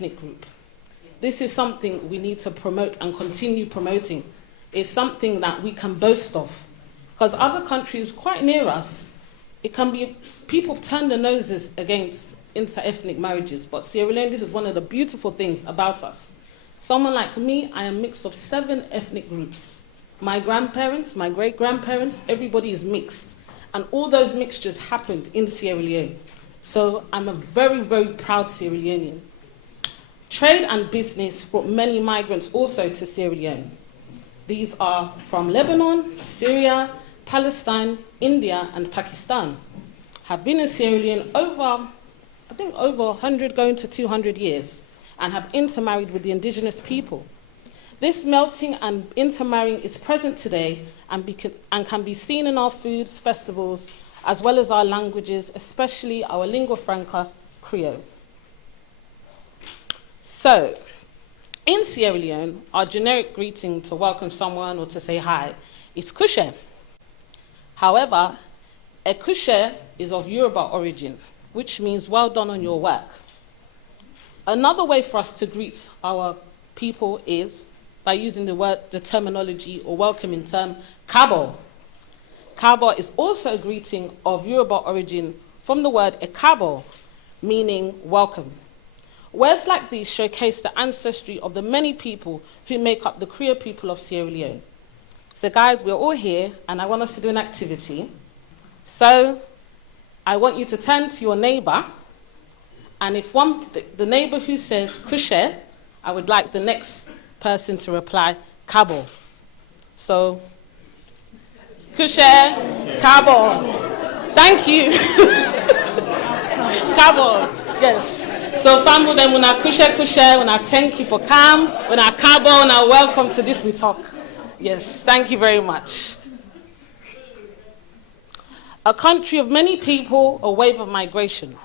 ethnic group. This is something we need to promote and continue promoting. It's something that we can boast of. Because other countries quite near us, it can be, people turn their noses against inter-ethnic marriages. But Sierra Leone, this is one of the beautiful things about us. Someone like me, I am a mix of 7 ethnic groups. My grandparents, my great-grandparents, everybody is mixed. And all those mixtures happened in Sierra Leone. So I'm a very, very proud Sierra Leonean. Trade and business brought many migrants also to Sierra Leone. These are from Lebanon, Syria, Palestine, India, and Pakistan. Have been in Sierra Leone over 100, going to 200 years, and have intermarried with the indigenous people. This melting and intermarrying is present today and can be seen in our foods, festivals, as well as our languages, especially our lingua franca, Creole. So, in Sierra Leone, our generic greeting to welcome someone or to say hi is kushe. However, a kushe is of Yoruba origin, which means well done on your work. Another way for us to greet our people is by using the terminology or welcoming term, kabo. Kabo is also a greeting of Yoruba origin from the word ekabo, meaning welcome. Words like these showcase the ancestry of the many people who make up the Creole people of Sierra Leone. So guys, we're all here and I want us to do an activity. So I want you to turn to your neighbor, and if the neighbor who says kushe, I would like the next person to reply kabo. So kushe, kabo. Thank you. Kabo, yes. So family, then when I kushe, when I thank you for come, when I kabo, and I welcome to this we talk. Yes, thank you very much. A country of many people, a wave of migration.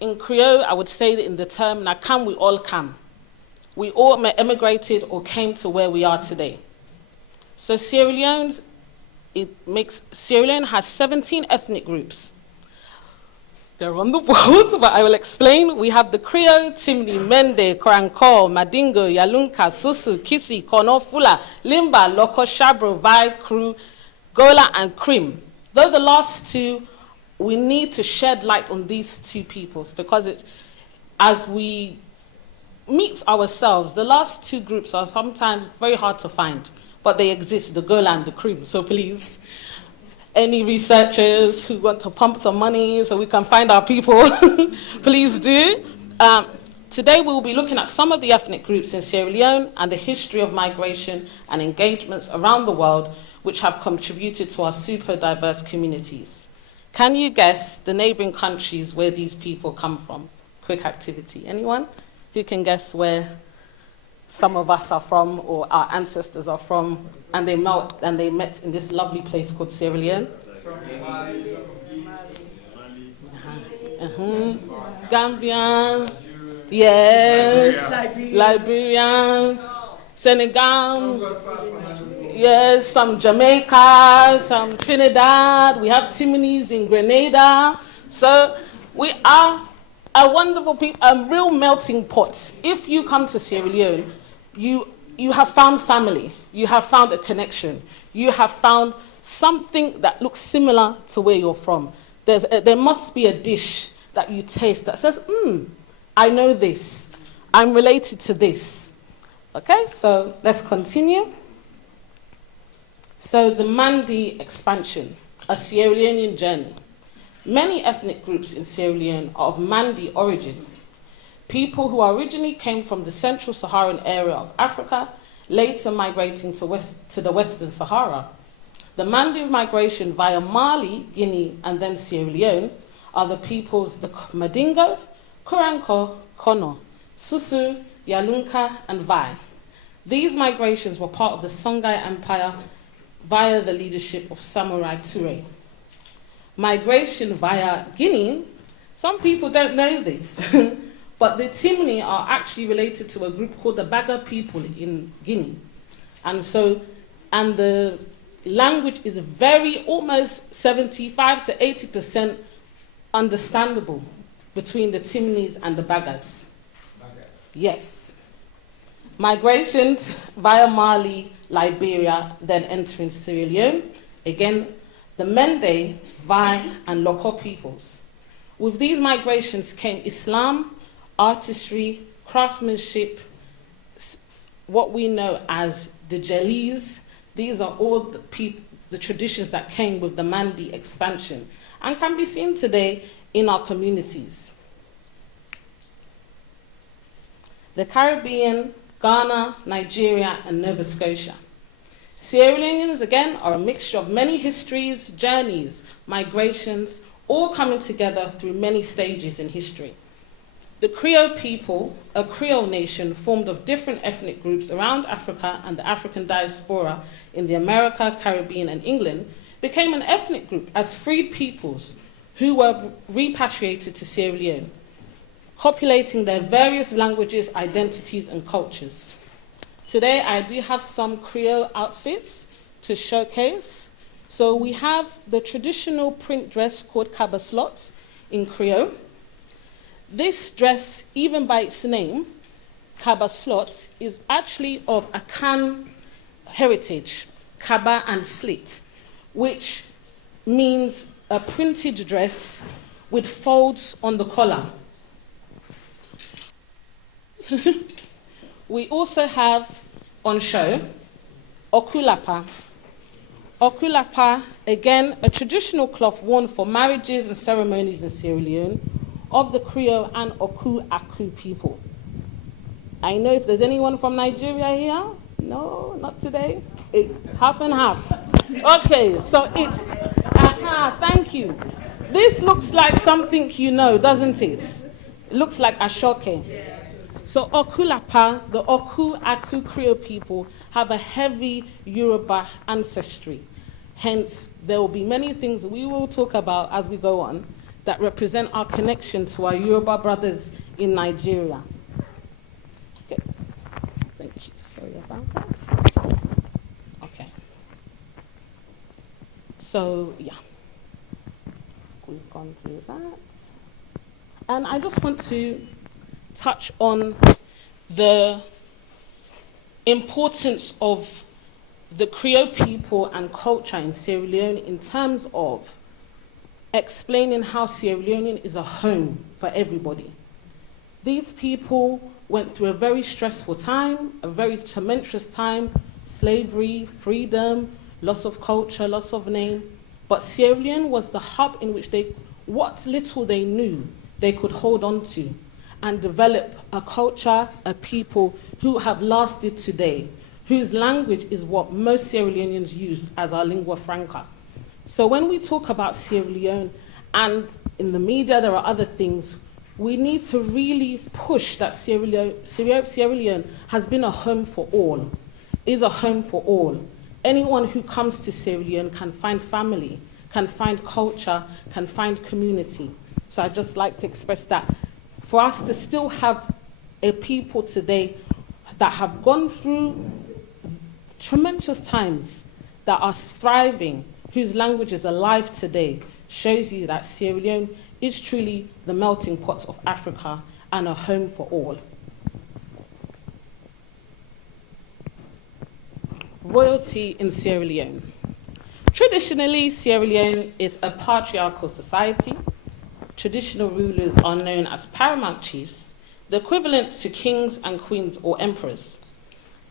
In Creole, I would say that in the term, na come, we all come. We all emigrated or came to where we are today. So Sierra Leone has 17 ethnic groups. They're on the board, but I will explain. We have the Creole, Timni, Mende, Koranko, Madingo, Yalunka, Susu, Kisi, Kono, Fula, Limba, Loko, Shabro, Vai, Kru, Gola, and Krim. Though the last two, we need to shed light on these two peoples because as we meet ourselves, the last two groups are sometimes very hard to find, but they exist, the Gola and the Krim. So please, any researchers who want to pump some money so we can find our people, please do. Today we will be looking at some of the ethnic groups in Sierra Leone and the history of migration and engagements around the world which have contributed to our super diverse communities. Can you guess the neighboring countries where these people come from? Quick activity. Anyone who can guess where some of us are from or our ancestors are from, and they met in this lovely place called Sierra Leone? Gambia, yes, Liberia, Senegal, yes, some Jamaica, some Trinidad, we have Timinis in Grenada. So we are a wonderful people, a real melting pot. If you come to Sierra Leone, you have found family, you have found a connection, you have found something that looks similar to where you're from. There must be a dish that you taste that says, I know this, I'm related to this. Okay, so let's continue. So the Mandi expansion, a Sierra Leonean journey. Many ethnic groups in Sierra Leone are of Mandi origin. People who originally came from the Central Saharan area of Africa, later migrating to the Western Sahara. The Mandi migration via Mali, Guinea, and then Sierra Leone are the peoples the Madingo, Koranko, Kono, Susu, Yalunka, and Vai. These migrations were part of the Songhai Empire via the leadership of Samurai Touré. Migration via Guinea, some people don't know this, but the Timni are actually related to a group called the Baga people in Guinea. And the language is almost 75 to 80% understandable between the Timnis and the Bagas. Yes. Migrations via Mali, Liberia, then entering Sierra Leone. Again, the Mende, Vai, and Loko peoples. With these migrations came Islam, artistry, craftsmanship, what we know as the Jalis. These are all the traditions that came with the Mandi expansion and can be seen today in our communities. The Caribbean, Ghana, Nigeria, and Nova Scotia. Sierra Leoneans, again, are a mixture of many histories, journeys, migrations, all coming together through many stages in history. The Creole people, a Creole nation formed of different ethnic groups around Africa and the African diaspora in the America, Caribbean, and England, became an ethnic group as freed peoples who were repatriated to Sierra Leone, copulating their various languages, identities, and cultures. Today, I do have some Creole outfits to showcase. So we have the traditional print dress called kabaslot in Creole. This dress, even by its name, kabaslot, is actually of Akan heritage, kaba and slit, which means a printed dress with folds on the collar. We also have on show okulapa. Okulapa, again, a traditional cloth worn for marriages and ceremonies in Sierra Leone of the Creole and Oku-Aku people. I know if there's anyone from Nigeria here. No, not today. It's half and half. Okay, so thank you. This looks like something you know, doesn't it? It looks like Ashoke. So Okulapa, the Oku-Aku Creole people, have a heavy Yoruba ancestry. Hence, there will be many things we will talk about as we go on that represent our connection to our Yoruba brothers in Nigeria. Okay. Thank you. Sorry about that. Okay. So, yeah. We've gone through that. And I just want to touch on the importance of the Creole people and culture in Sierra Leone in terms of explaining how Sierra Leone is a home for everybody. These people went through a very stressful time, a very tumultuous time, slavery, freedom, loss of culture, loss of name. But Sierra Leone was the hub in which what little they knew, they could hold on to and develop a culture, a people who have lasted today, whose language is what most Sierra Leoneans use as our lingua franca. So when we talk about Sierra Leone, and in the media there are other things, we need to really push that Sierra Leone has been a home for all, is a home for all. Anyone who comes to Sierra Leone can find family, can find culture, can find community. So I'd just like to express that. For us to still have a people today that have gone through tremendous times, that are thriving, whose language is alive today, shows you that Sierra Leone is truly the melting pot of Africa and a home for all. Royalty in Sierra Leone. Traditionally, Sierra Leone is a patriarchal society. Traditional rulers are known as paramount chiefs, the equivalent to kings and queens or emperors.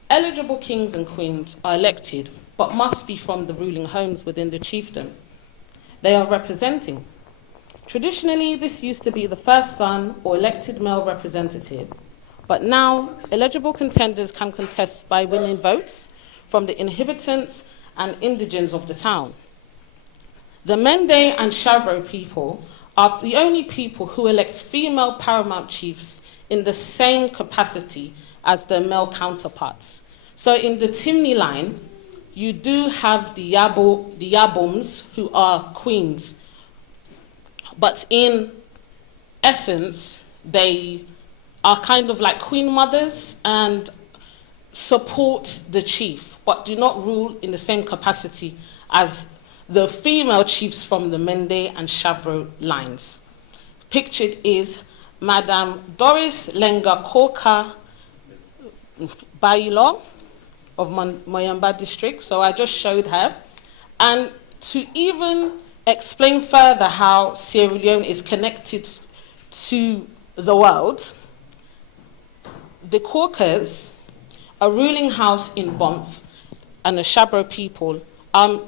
Eligible kings and queens are elected, but must be from the ruling homes within the chiefdom they are representing. Traditionally, this used to be the first son or elected male representative, but now eligible contenders can contest by winning votes from the inhabitants and indigents of the town. The Mende and Shabro people are the only people who elect female paramount chiefs in the same capacity as their male counterparts. So in the Timni line, you do have the Yaboms, who are queens, but in essence, they are kind of like queen mothers and support the chief, but do not rule in the same capacity as the female chiefs from the Mende and Shabro lines. Pictured is Madam Doris Lenga Korka Bailo of Moyamba district. So I just showed her. And to even explain further how Sierra Leone is connected to the world, the Korkas, a ruling house in Banff, and the Shabro people are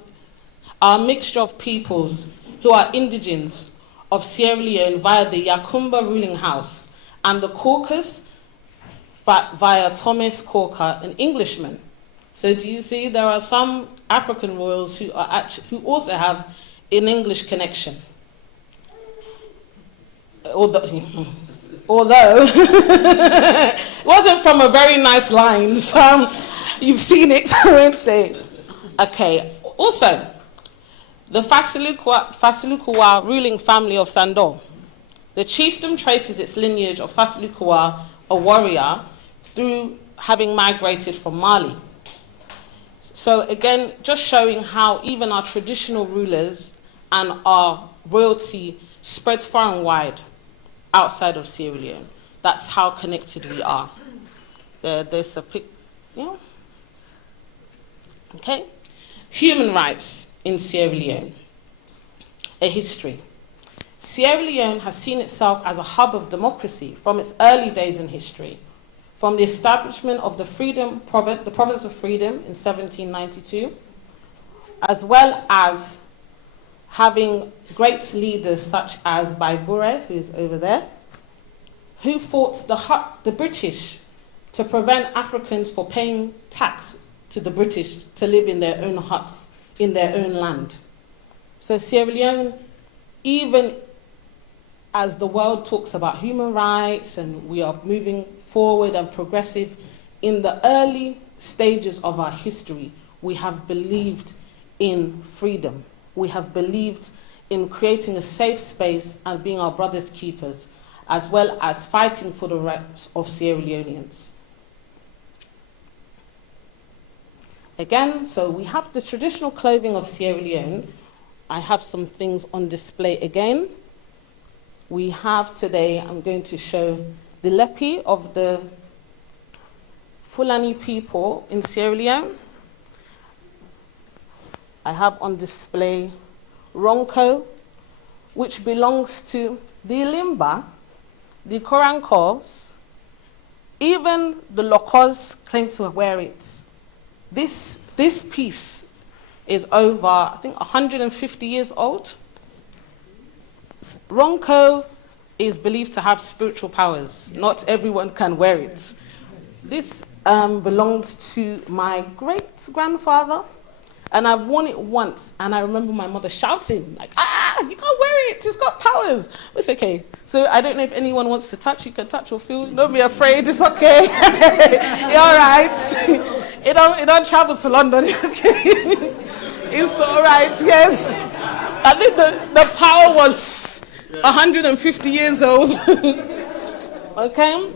a mixture of peoples who are indigenes of Sierra Leone via the Yakumba ruling house, and the Korkas via Thomas Korka, an Englishman. So do you see there are some African royals who also have an English connection? Although it wasn't from a very nice line, so you've seen it, I won't say. Okay, also, the Fasilukwa ruling family of Sandor. The chiefdom traces its lineage of Fasilukwa, a warrior, through having migrated from Mali. So again, just showing how even our traditional rulers and our royalty spreads far and wide outside of Sierra Leone. That's how connected we are. There's a pic, yeah. Okay. Human rights in Sierra Leone. A history. Sierra Leone has seen itself as a hub of democracy from its early days in history, from the establishment of the province of Freedom in 1792, as well as having great leaders such as Baibure, who is over there, who fought the British to prevent Africans from paying tax to the British to live in their own huts, in their own land. So Sierra Leone, even as the world talks about human rights and we are moving forward and progressive, in the early stages of our history, we have believed in freedom. We have believed in creating a safe space and being our brother's keepers, as well as fighting for the rights of Sierra Leoneans. Again, so we have the traditional clothing of Sierra Leone. I have some things on display again. We have today, I'm going to show the lepi of the Fulani people in Sierra Leone. I have on display Ronko, which belongs to the Ilimba, the Korankos, even the Lokos claim to wear it. This piece is over, I think, 150 years old. Ronko is believed to have spiritual powers. Not everyone can wear it. This belonged to my great-grandfather, and I've worn it once, and I remember my mother shouting, like, you can't wear it, it's got powers. It's okay. So I don't know if anyone wants to touch, you can touch or feel. Don't be afraid, it's okay. You're all right. It don't travel to London, okay? It's all right, yes. I think the power was 150 years old. Okay?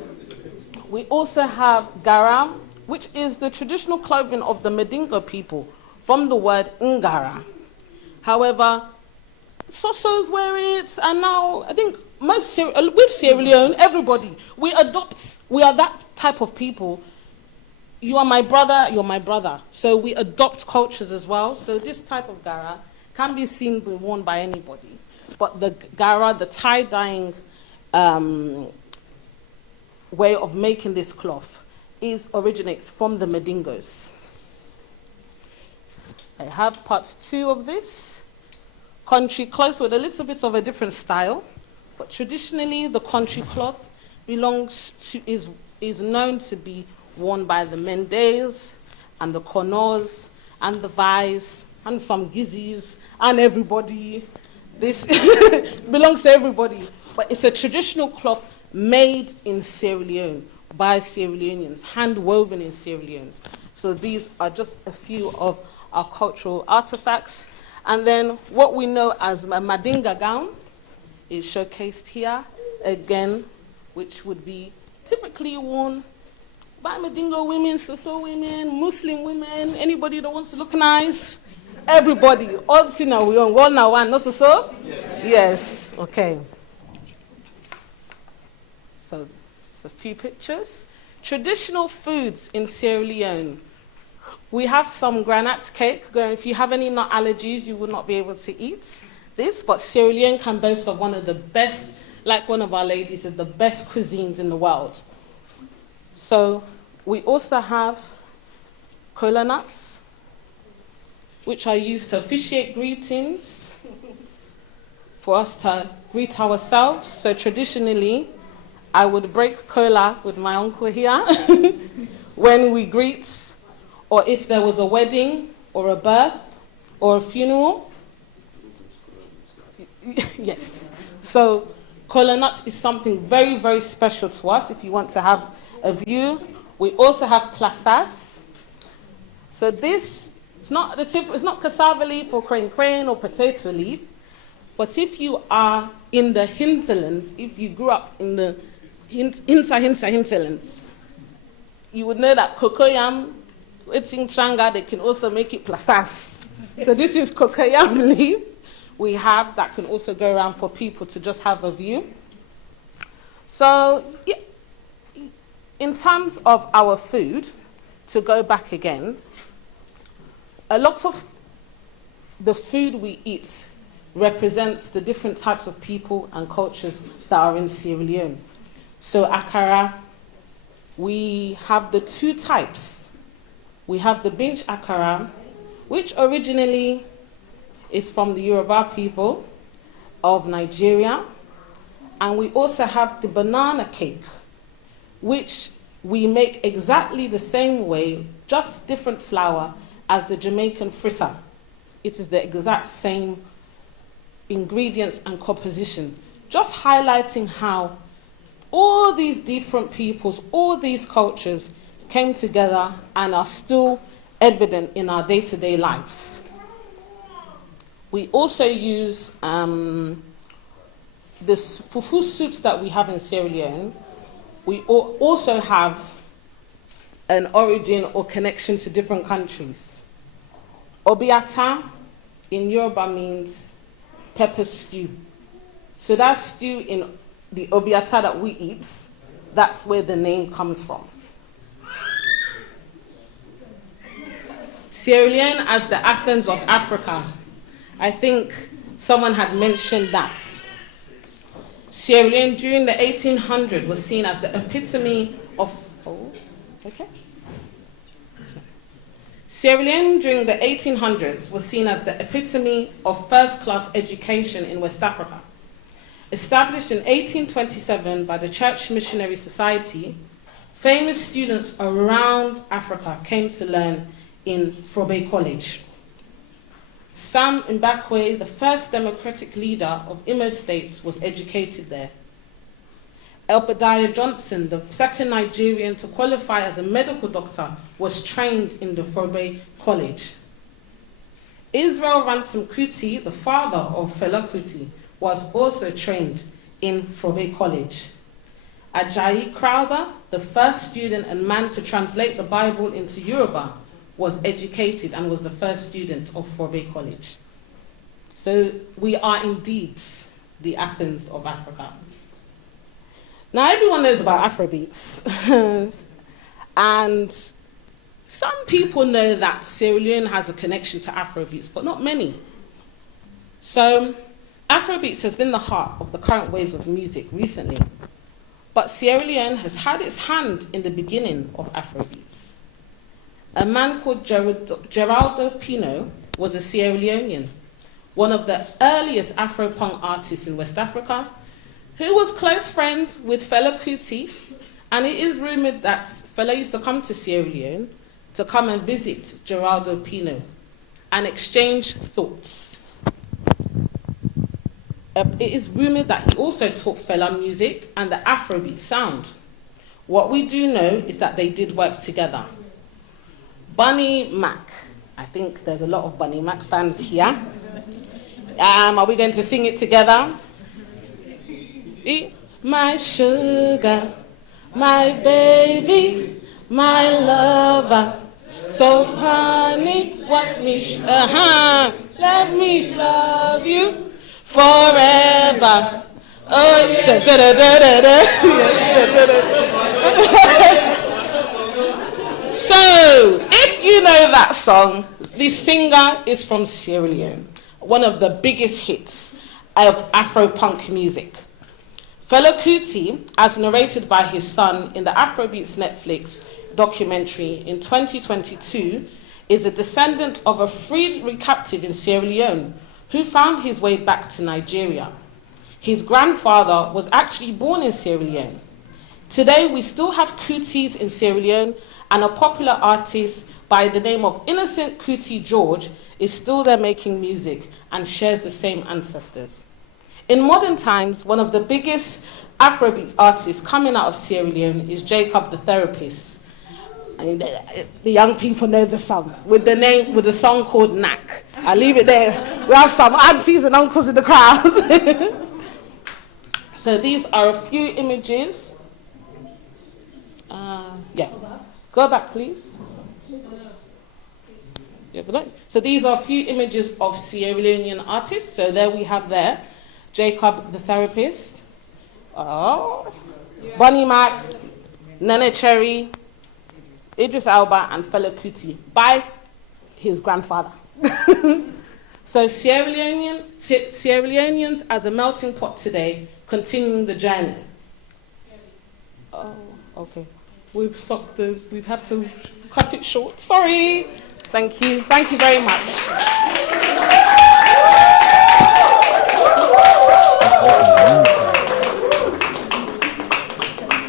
We also have Garam, which is the traditional clothing of the Medingo people, from the word Ngara. However, Sosos wear it, and now I think with Sierra Leone, everybody, we are that type of people. You are my brother, you're my brother. So we adopt cultures as well. So this type of Gara can be seen being worn by anybody. But the Gara, the tie-dyeing way of making this cloth originates from the Medingos. I have part 2 of this. Country cloth with a little bit of a different style. But traditionally, the country cloth is known to be worn by the Mendes and the Konors and the Vais and some Gizis and everybody. This belongs to everybody. But it's a traditional cloth made in Sierra Leone by Sierra Leoneans, hand woven in Sierra Leone. So these are just a few of our cultural artifacts. And then what we know as a Madinga gown is showcased here again, which would be typically worn by Medingo women, Soso women, Muslim women, anybody that wants to look nice. Everybody. All see now we on now one, not so? Yes. Okay. a few pictures. Traditional foods in Sierra Leone. We have some granite cake. If you have any nut allergies, you will not be able to eat this, but Sierra Leone can boast of one of the best, like one of our ladies said, the best cuisines in the world. So we also have cola nuts, which are used to officiate greetings, for us to greet ourselves. So traditionally, I would break cola with my uncle here when we greet, or if there was a wedding, or a birth, or a funeral. Yes. So cola nuts is something very, very special to us if you want to have a view. We also have plazas. So this, it's not cassava leaf or crane or potato leaf, but if you are in the hinterlands, if you grew up in the hinterlands, you would know that cocoyam, it's in Tranga, they can also make it plazas. So this is cocoyam leaf we have that can also go around for people to just have a view. So yeah, in terms of our food, to go back again, a lot of the food we eat represents the different types of people and cultures that are in Sierra Leone. So akara, we have the two types. We have the binch akara, which originally is from the Yoruba people of Nigeria. And we also have the banana cake, which we make exactly the same way, just different flour, as the Jamaican fritter. It is the exact same ingredients and composition, just highlighting how all these different peoples, all these cultures came together and are still evident in our day-to-day lives. We also use the fufu soups that we have in Sierra Leone. We also have an origin or connection to different countries. Obiata in Yoruba means pepper stew. So that stew in the obiata that we eat, that's where the name comes from. Sierra Leone as the Athens of Africa. I think someone had mentioned that. Sierra Leone during the 1800s was seen as the epitome of... Sierra Leone during the 1800s was seen as the epitome of first-class education in West Africa. Established in 1827 by the Church Missionary Society, famous students around Africa came to learn in Frobe College. Sam Mbakwe, the first democratic leader of Imo State, was educated there. Elpadiah Johnson, the second Nigerian to qualify as a medical doctor, was trained in the Frobe College. Israel Ransom Kuti, the father of Fela Kuti, was also trained in Frobe College. Ajayi Crowther, the first student and man to translate the Bible into Yoruba, was educated and was the first student of Frobe College. So we are indeed the Athens of Africa. Now everyone knows about Afrobeats. And some people know that Sierra Leone has a connection to Afrobeats, but not many. So Afrobeats has been the heart of the current waves of music recently. But Sierra Leone has had its hand in the beginning of Afrobeats. A man called Geraldo Pino was a Sierra Leonean, one of the earliest Afro-punk artists in West Africa, who was close friends with Fela Kuti, and it is rumored that Fela used to come to Sierra Leone to come and visit Geraldo Pino and exchange thoughts. It is rumored that he also taught Fela music and the Afrobeat sound. What we do know is that they did work together. Bunny Mac. I think there's a lot of Bunny Mac fans here. Are we going to sing it together? My sugar, my baby, my lover. So honey, let me love you forever. Oh, da, da, da, da, da, da. that song, this singer is from Sierra Leone, one of the biggest hits of Afro-punk music. Fela Kuti, as narrated by his son in the Afrobeats Netflix documentary in 2022, is a descendant of a freed captive in Sierra Leone who found his way back to Nigeria. His grandfather was actually born in Sierra Leone. Today, we still have Kutis in Sierra Leone, and a popular artist by the name of Innocent Kuti George is still there making music and shares the same ancestors. In modern times, one of the biggest Afrobeat artists coming out of Sierra Leone is Jacob the Therapist. And the young people know the song with the song called Knack. I'll leave it there. We have some aunties and uncles in the crowd. So these are a few images. Yeah, go back, please. So these are a few images of Sierra Leonean artists. So there we have Jacob the Therapist, Bonnie Mac, Nene Cherry, Idris Elba, and Fela Kuti by his grandfather. So Sierra Leoneans as a melting pot today, continuing the journey. Oh, okay. We've had to cut it short. Sorry. Thank you. Thank you very much.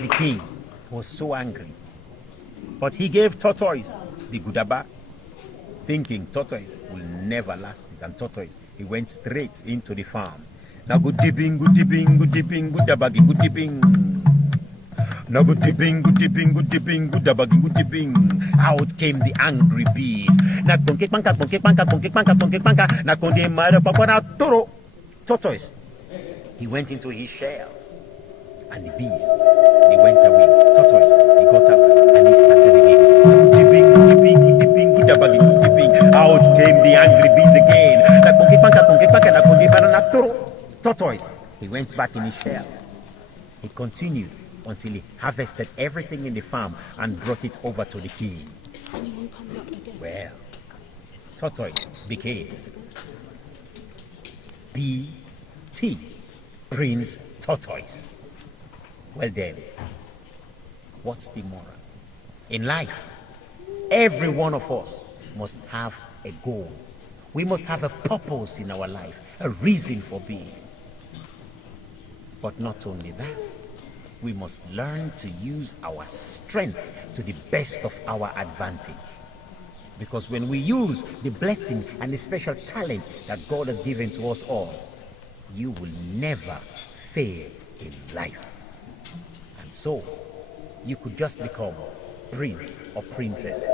The king was so angry, but he gave Tortoise the Gudaba, thinking Tortoise will never last it. And Tortoise, he went straight into the farm. Now good dipping, Gudabagi, good dipping. Now good dipping, Gudabagi, good dipping. Out came the angry bees. Na konke panka, na konde mara papa toro. Tortoise, he went into his shell. And the bees, they went away. Tortoise, he got up and he started again. Dipping. Out came the angry bees again. Tortoise, he went back in his shell. He continued until he harvested everything in the farm and brought it over to the king. Is anyone coming up again? Well, Tortoise became P.T. Prince Tortoise. Well then, what's the moral? In life, every one of us must have a goal. We must have a purpose in our life, a reason for being. But not only that, we must learn to use our strength to the best of our advantage. Because when we use the blessing and the special talent that God has given to us all, you will never fail in life. And so, you could just become prince or princess.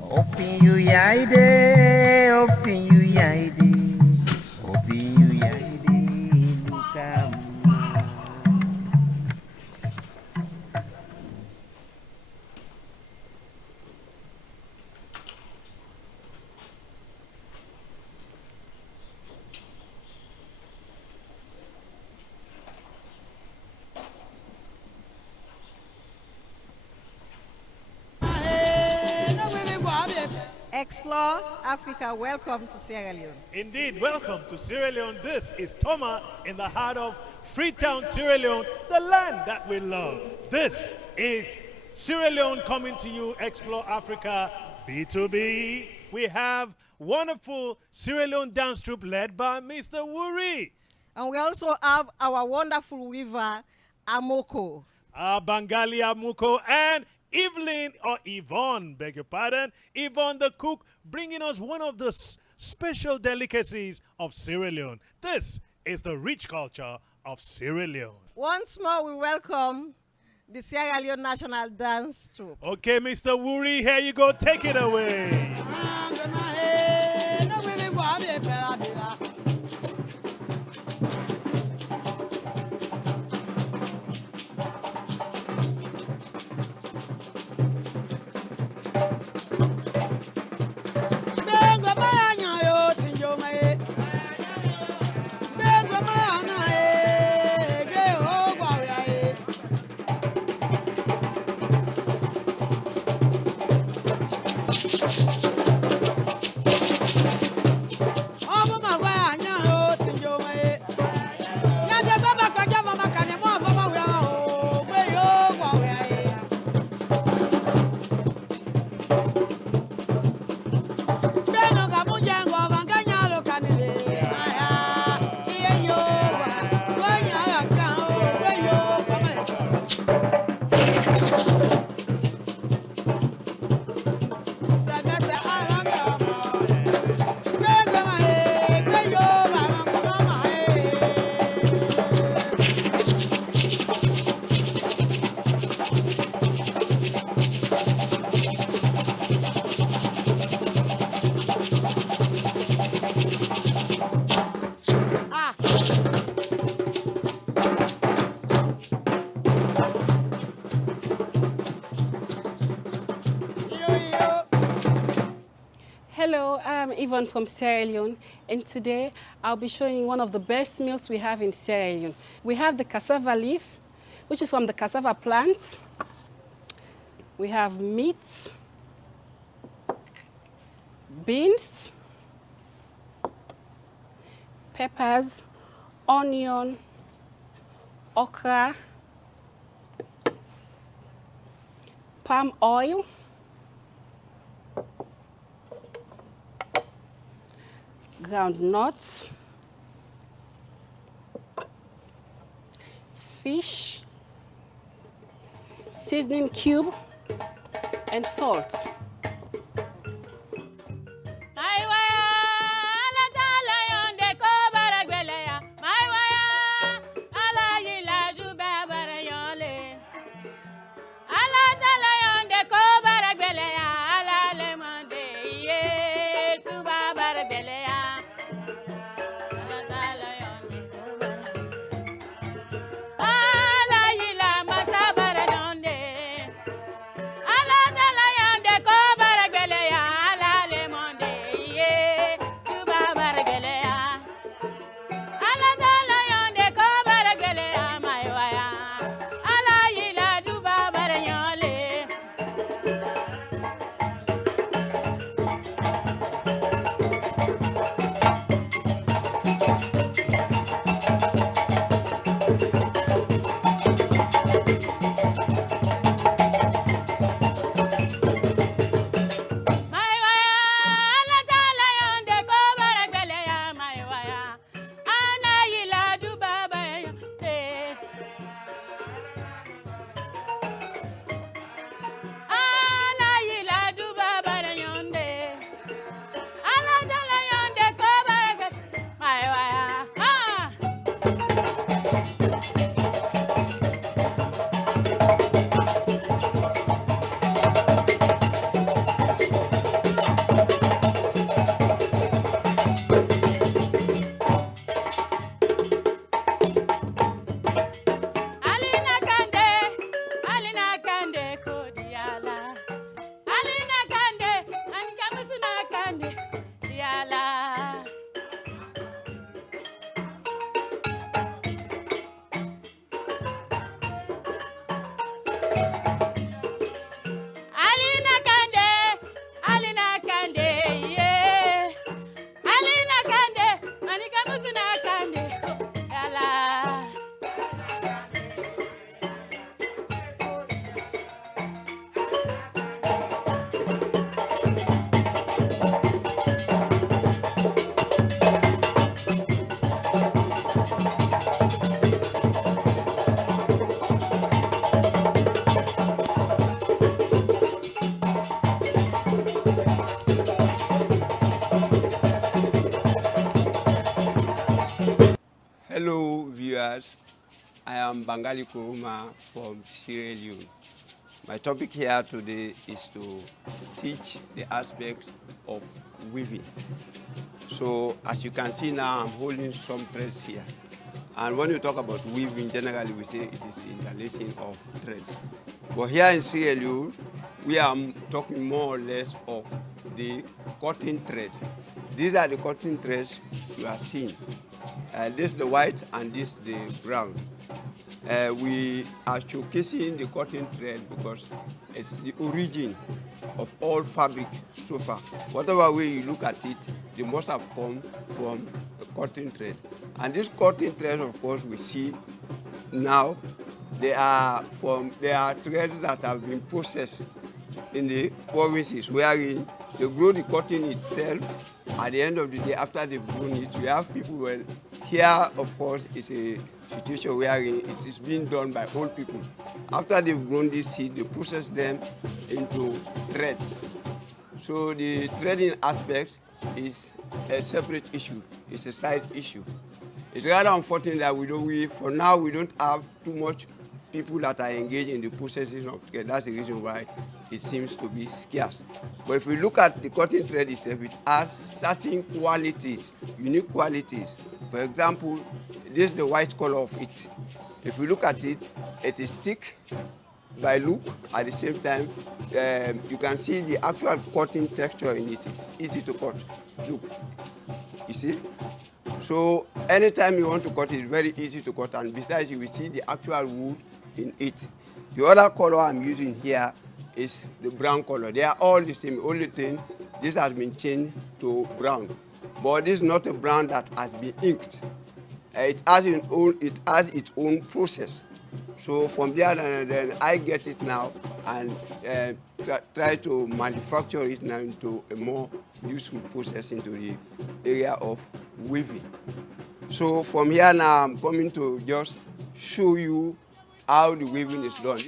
Open you yaide, open you yaide, open you yaide, Lucam. Explore Africa. Welcome to Sierra Leone. Indeed, welcome to Sierra Leone. This is Toma in the heart of Freetown, Sierra Leone, the land that we love. This is Sierra Leone coming to you, Explore Africa B2B. We have wonderful Sierra Leone dance troupe led by Mr. Wuri. And we also have our wonderful weaver, Amoko. Bangali Amuko and Evelyn, or Yvonne, beg your pardon, Yvonne the cook, bringing us one of the special delicacies of Sierra Leone. This is the rich culture of Sierra Leone. Once more, we welcome the Sierra Leone National Dance Troupe. Okay, Mr. Wuri, here you go. Take it away. Hello, I'm Yvonne from Sierra Leone, and today I'll be showing you one of the best meals we have in Sierra Leone. We have the cassava leaf, which is from the cassava plant. We have meat, beans, peppers, onion, okra, palm oil, ground nuts, fish, seasoning cube, and salt. Hello viewers, I am Bangali Kuruma from Sierra Leone. My topic here today is to teach the aspects of weaving. So as you can see now, I'm holding some threads here. And when you talk about weaving, generally we say it is the interlacing of threads. But here in Sierra Leone, we are talking more or less of the cotton thread. These are the cotton threads you are seeing. This is the white and this is the brown. we are showcasing the cotton thread because it's the origin of all fabric so far. Whatever way you look at it, they must have come from the cotton thread. And this cotton thread, of course, we see now they are threads that have been processed in the provinces wherein they grow the cotton itself. At the end of the day, after they've grown it, we have people, well, here, of course, is a situation wherein it is being done by old people. After they've grown this seed, they process them into threads. So the threading aspect is a separate issue. It's a side issue. It's rather unfortunate that for now, we don't have too much people that are engaged in the processing of thread. That's the reason why it seems to be scarce. But if we look at the cotton thread itself, it has certain qualities, unique qualities. For example, this is the white color of it. If we look at it, it is thick by look. At the same time, you can see the actual cotton texture in it. It's easy to cut. Look, you see? So anytime you want to cut it, it's very easy to cut. And besides, you will see the actual wood in it. The other color I'm using here is the brown color. They are all the same. Only thing, this has been changed to brown. But this is not a brown that has been inked. It has its own process. So from there, then I get it now and try to manufacture it now into a more useful process into the area of weaving. So from here now, I'm coming to just show you how the weaving is done.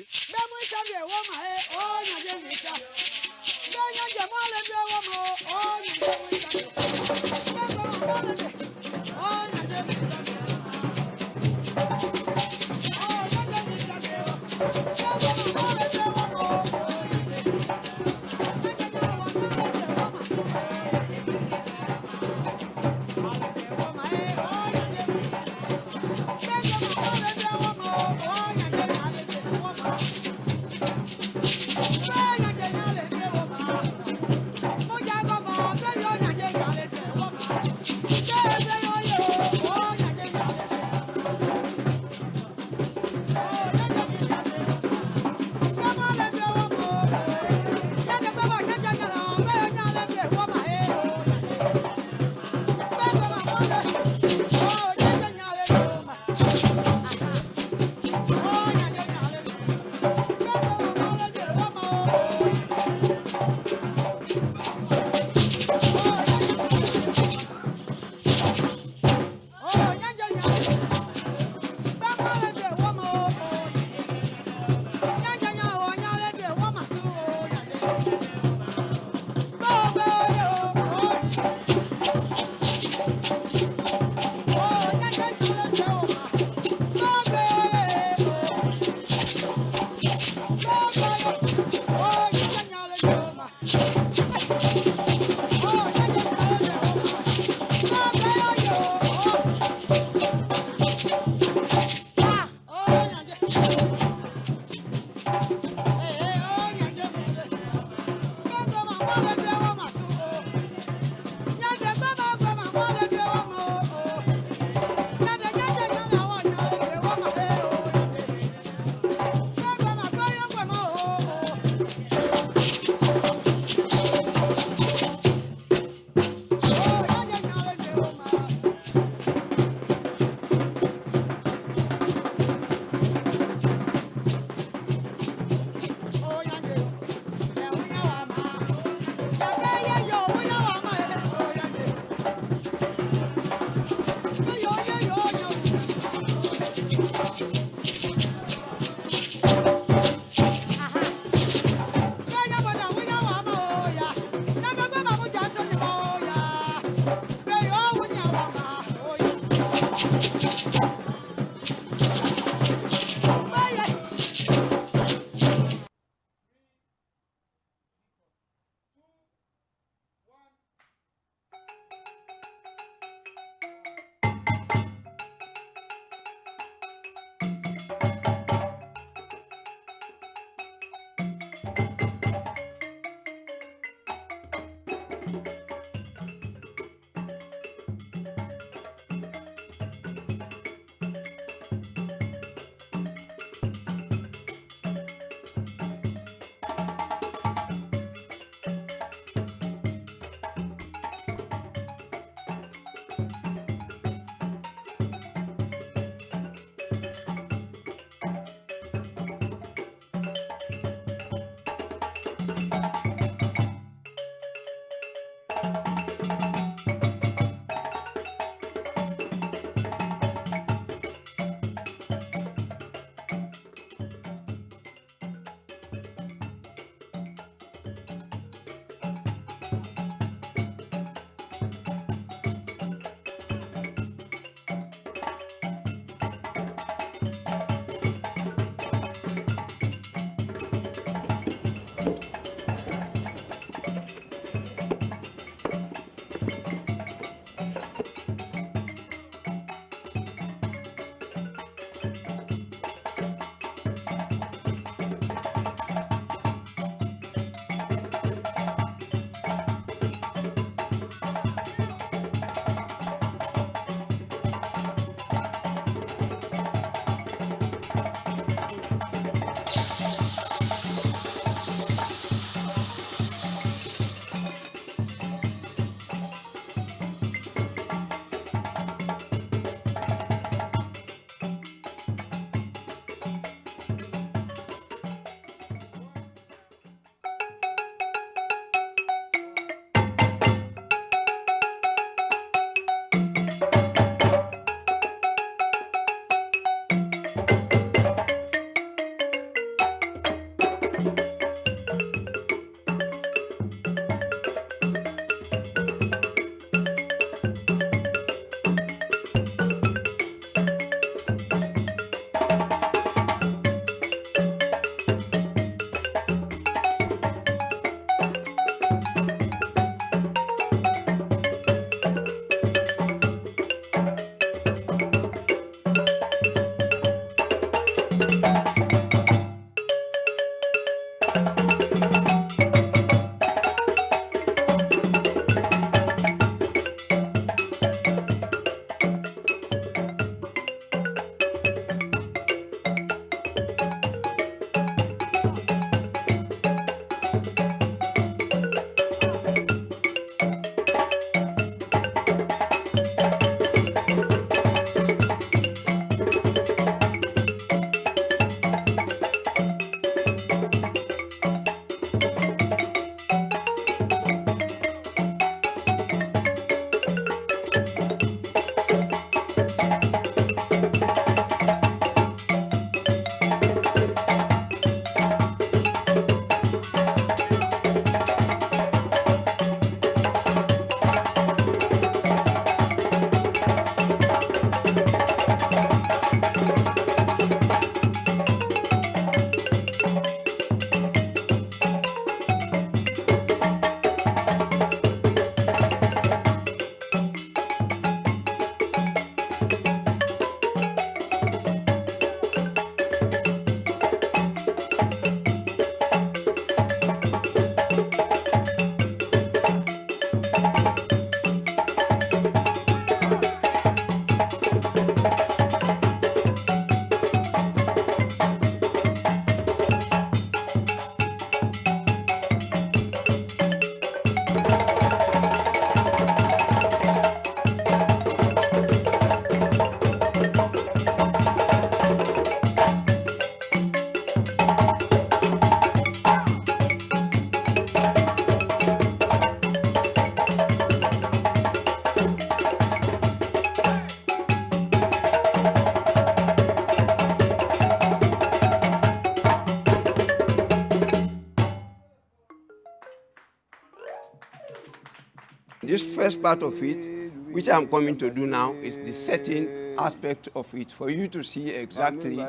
This first part of it, which I'm coming to do now, is the setting aspect of it for you to see exactly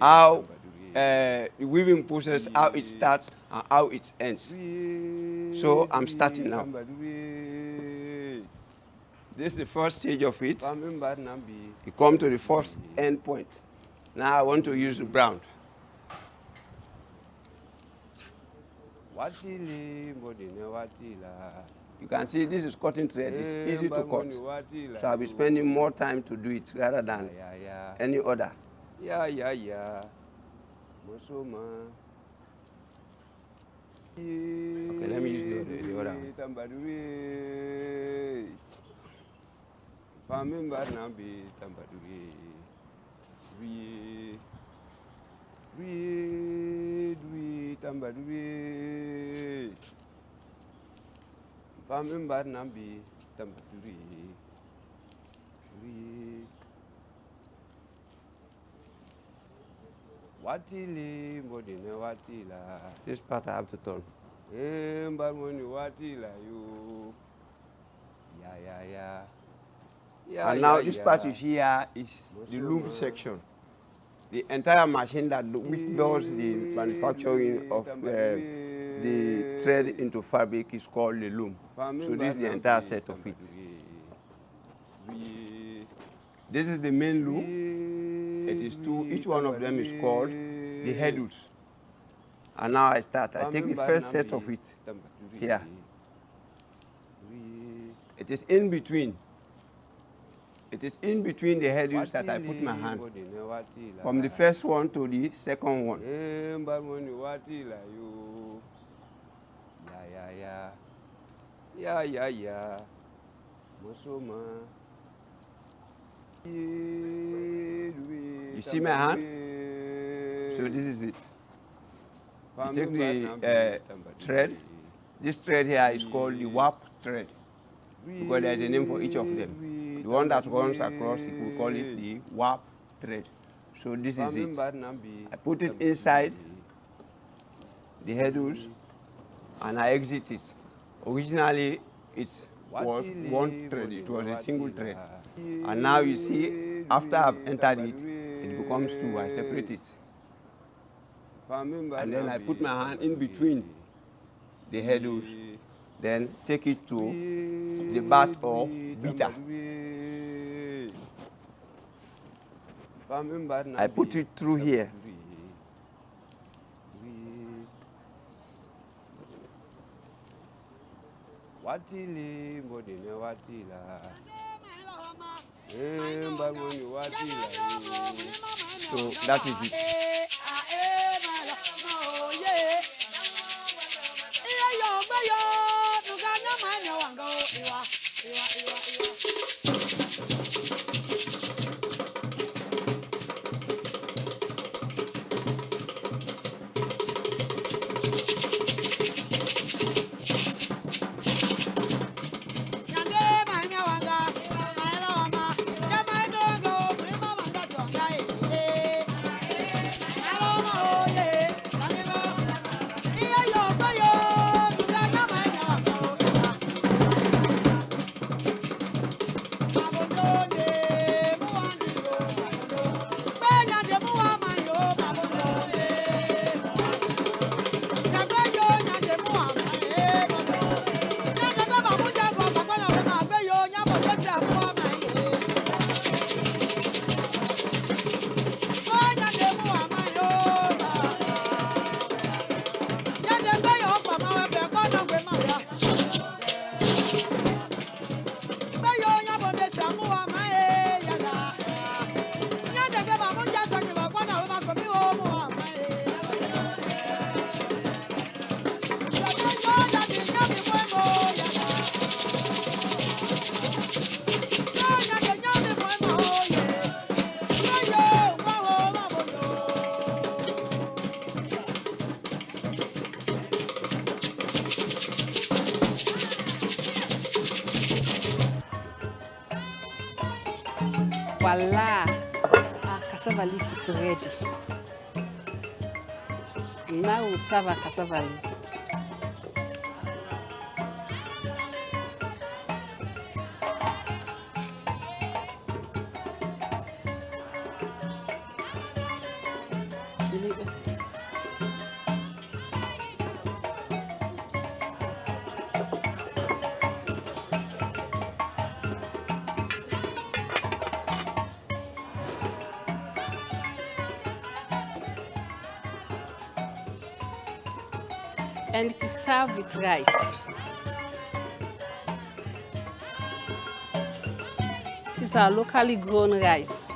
how the weaving process, how it starts and how it ends. So I'm starting now. This is the first stage of it. You come to the first end point. Now I want to use the brown. You can see this is cutting thread. It's easy to cut. So I'll be spending more time to do it rather than any other. Okay, let me use the other one. This part I have to turn. And now this part you see here is the loom section. The entire machine which does the manufacturing of the thread into fabric is called the loom. So this is the entire set of it. This is the main loom. It is two. Each one of them is called the headles. And now I start. I take the first set of it here. It is in between. It is in between the headles that I put my hand. From the first one to the second one. You see my hand? So this is it. You take the thread. This thread here is called the warp thread, because there is a name for each of them. The one that runs across, we call it the warp thread. So this is it. I put it inside the headles and I exit it. Originally, it was one thread. It was a single thread. And now you see, after I've entered it, it becomes two. I separate it. And then I put my hand in between the headles, then take it to the bat or beater. I put it through here. So that is it. Voila, our cassava leaf is ready. Now we'll serve our cassava leaf. and it is served with rice. This is our locally grown rice.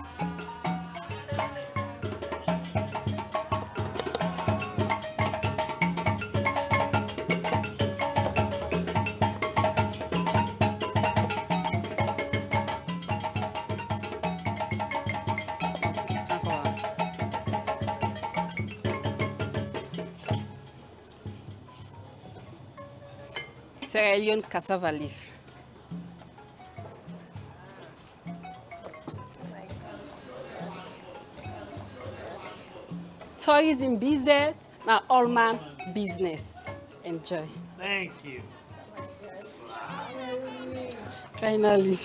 Sierra Leone cassava leaf. Tourism business, now all man business. Enjoy. Thank you. Finally.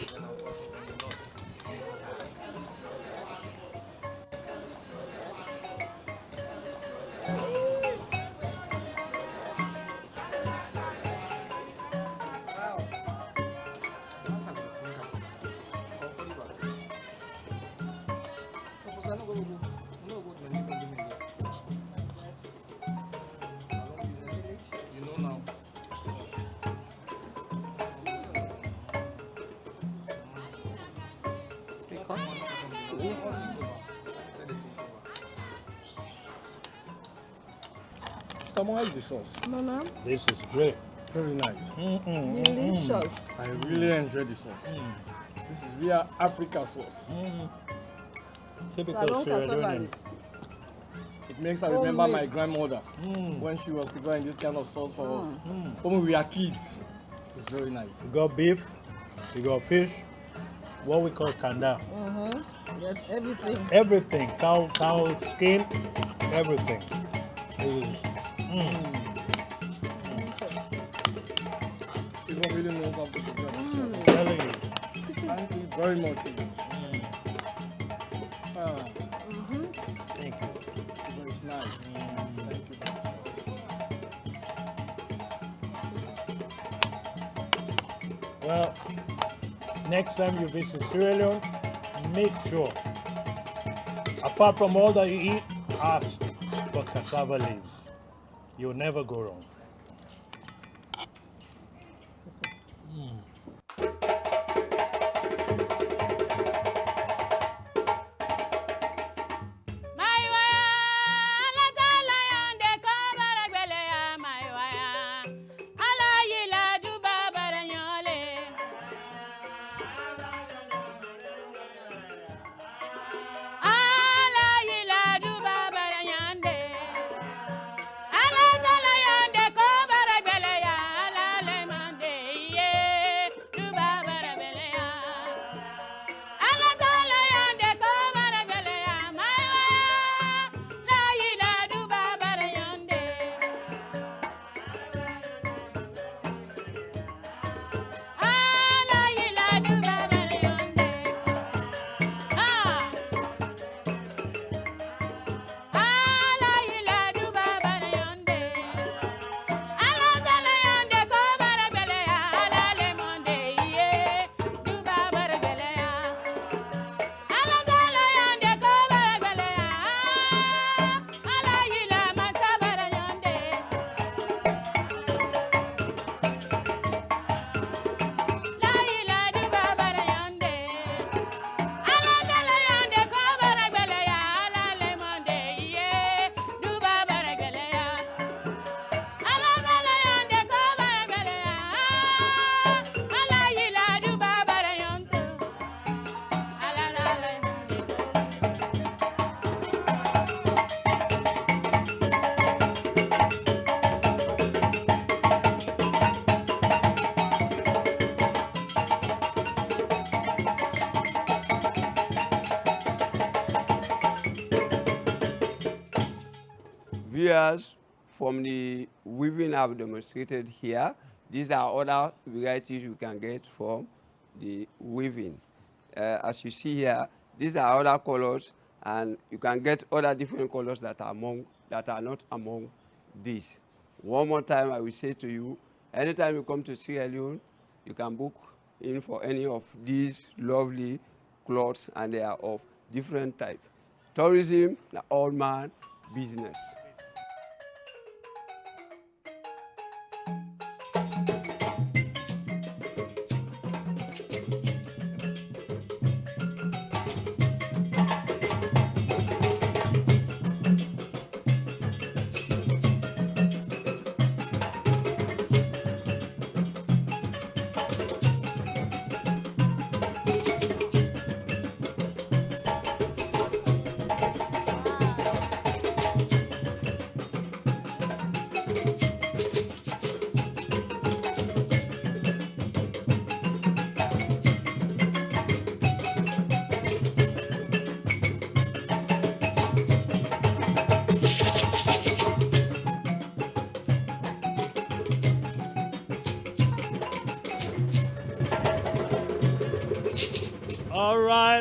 Tamou, how is the sauce? Mama, This is great. Very nice. delicious. I really enjoy the sauce. This is real Africa sauce. Typical Salon Sierra cassava Leone. leaf. It makes I remember Homemade. my grandmother when she was preparing this kind of sauce for us. When we were kids. It's very nice. You got beef, you got fish, what we call kanda. Get everything. Everything, cow skin, everything. It is, People really knows how to prepare the sauce. I'm telling you. Thank you very much. Thank you. It's nice. Thank you for the sauce. Well, next time you visit Sierra Leone, make sure, apart from all that you eat, ask for cassava leaves. You'll never go wrong. Viewers, from the weaving I've demonstrated here, these are other varieties you can get from the weaving. As you see here, these are other colors, and you can get other different colors that are not among these. One more time, I will say to you, anytime you come to Sierra Leone, you can book in for any of these lovely clothes, and they are of different type. Tourism, the all man business.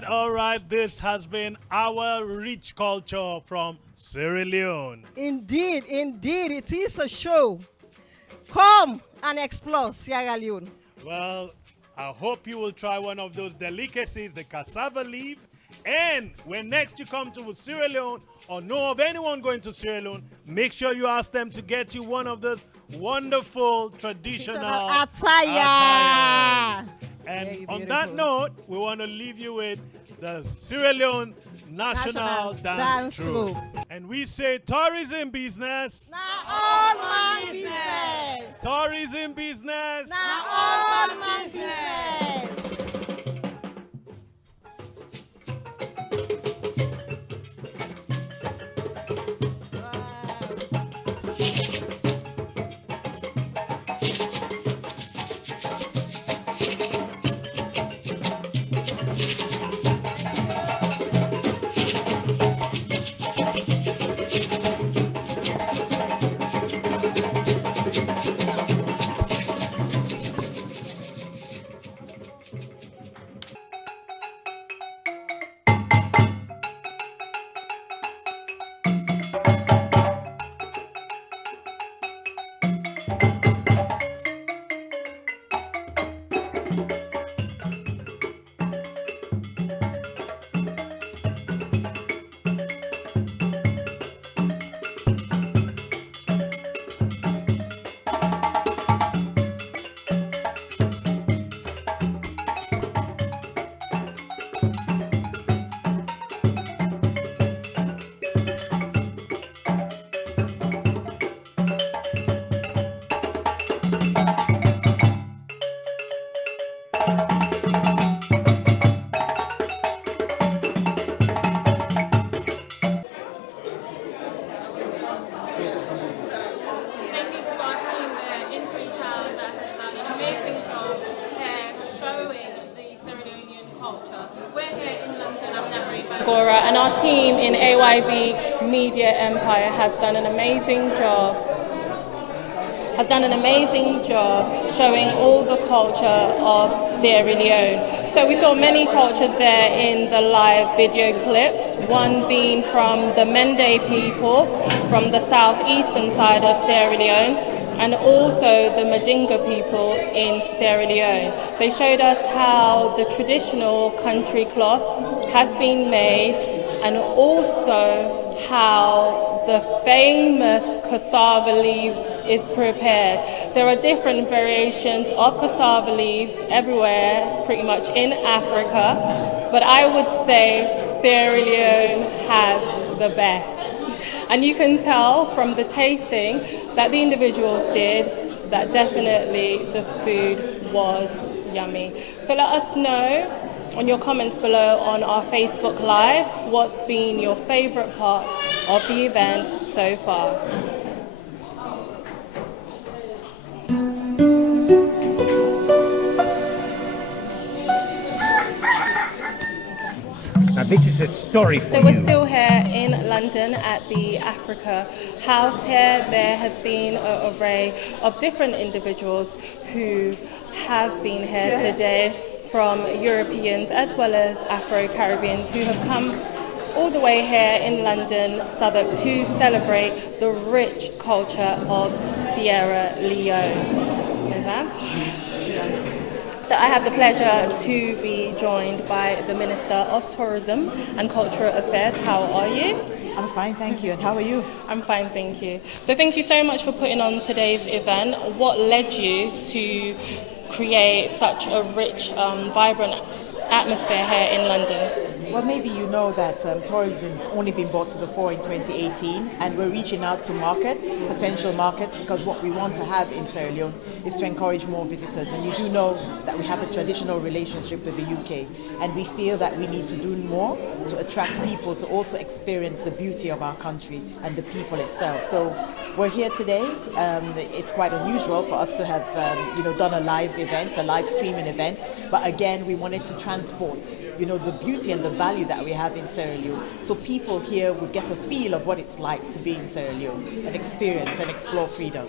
all right. This has been our rich culture from Sierra Leone. Indeed, indeed, it is a show. Come and explore Sierra Leone. Well, I hope you will try one of those delicacies, the cassava leaf. And when next you come to Sierra Leone or know of anyone going to Sierra Leone, make sure you ask them to get you one of those wonderful traditional attires. And on that note, we want to leave you with the Sierra Leone National Dance Troupe. And we say tourism business. Now all man business. Tourism business. Now all man business. And our team in AYB Media Empire has done an amazing job. Showing all the culture of Sierra Leone. So we saw many cultures there in the live video clip, one being from the Mende people from the southeastern side of Sierra Leone, and also the Madinga people in Sierra Leone. They showed us how the traditional country cloth has been made, and also how the famous cassava leaves is prepared. There are different variations of cassava leaves everywhere, pretty much in Africa, but I would say Sierra Leone has the best. And you can tell from the tasting that the individuals did that definitely the food was yummy. So let us know on your comments below on our Facebook Live what's been your favorite part of the event so far. Now this is a story for So you. we're still here in London at the Africa House here. There has been an array of different individuals who have been here today, from Europeans as well as Afro-Caribbeans who have come all the way here in London, Southwark, to celebrate the rich culture of Sierra Leone. So I have the pleasure to be joined by the Minister of Tourism and Cultural Affairs. How are you? I'm fine, thank you. And how are you? I'm fine, thank you. So thank you so much for putting on today's event. What led you to create such a rich, vibrant atmosphere here in London? Well, maybe you know that tourism's only been brought to the fore in 2018, and we're reaching out to markets, potential markets, because what we want to have in Sierra Leone is to encourage more visitors. And you do know that we have a traditional relationship with the UK, and we feel that we need to do more to attract people to also experience the beauty of our country and the people itself. So we're here today. It's quite unusual for us to have done a live event, a live streaming event, but again, we wanted to transport the beauty and the value that we have in Sierra Leone, so people here would get a feel of what it's like to be in Sierra Leone and experience and explore freedom.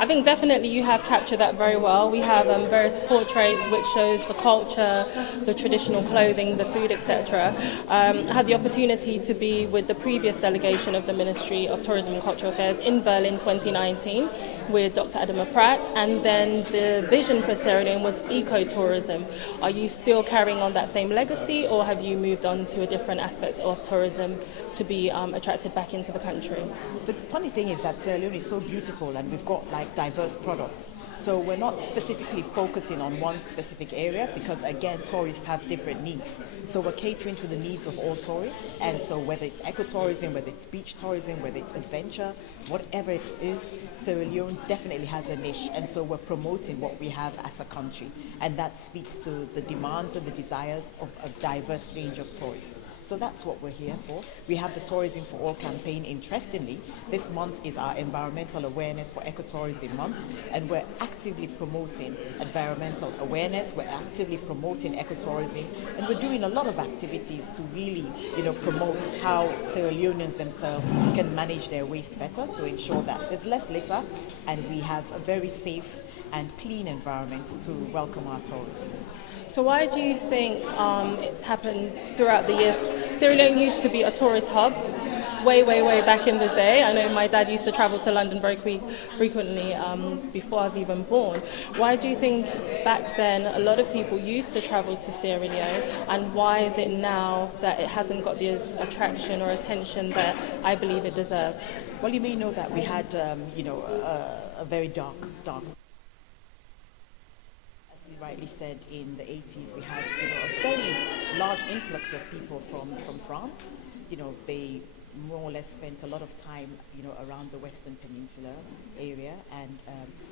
I think definitely you have captured that very well. We have various portraits which shows the culture, the traditional clothing, the food, etc. I had the opportunity to be with the previous delegation of the Ministry of Tourism and Cultural Affairs in Berlin 2019 with Dr. Adama Pratt, and then the vision for Sierra Leone was ecotourism. Are you still carrying on that same legacy, or have you moved on to a different aspect of tourism to be attracted back into the country? The funny thing is that Sierra Leone is so beautiful and we've got like diverse products. So we're not specifically focusing on one specific area because again, tourists have different needs. So we're catering to the needs of all tourists. And so whether it's ecotourism, whether it's beach tourism, whether it's adventure, whatever it is, Sierra Leone definitely has a niche. And so we're promoting what we have as a country. And that speaks to the demands and the desires of a diverse range of tourists. So that's what we're here for. We have the Tourism for All campaign. Interestingly, this month is our Environmental Awareness for Ecotourism Month, and we're actively promoting environmental awareness, we're actively promoting ecotourism, and we're doing a lot of activities to really, promote how Sierra Leoneans themselves can manage their waste better to ensure that there's less litter and we have a very safe and clean environment to welcome our tourists. So why do you think it's happened throughout the years? Sierra Leone used to be a tourist hub way back in the day. I know my dad used to travel to London very frequently before I was even born. Why do you think back then a lot of people used to travel to Sierra Leone, and why is it now that it hasn't got the attraction or attention that I believe it deserves? Well, you may know that we had, a very dark rightly said, in the 80s, we had a very large influx of people from France. They more or less spent a lot of time around the Western Peninsula area, and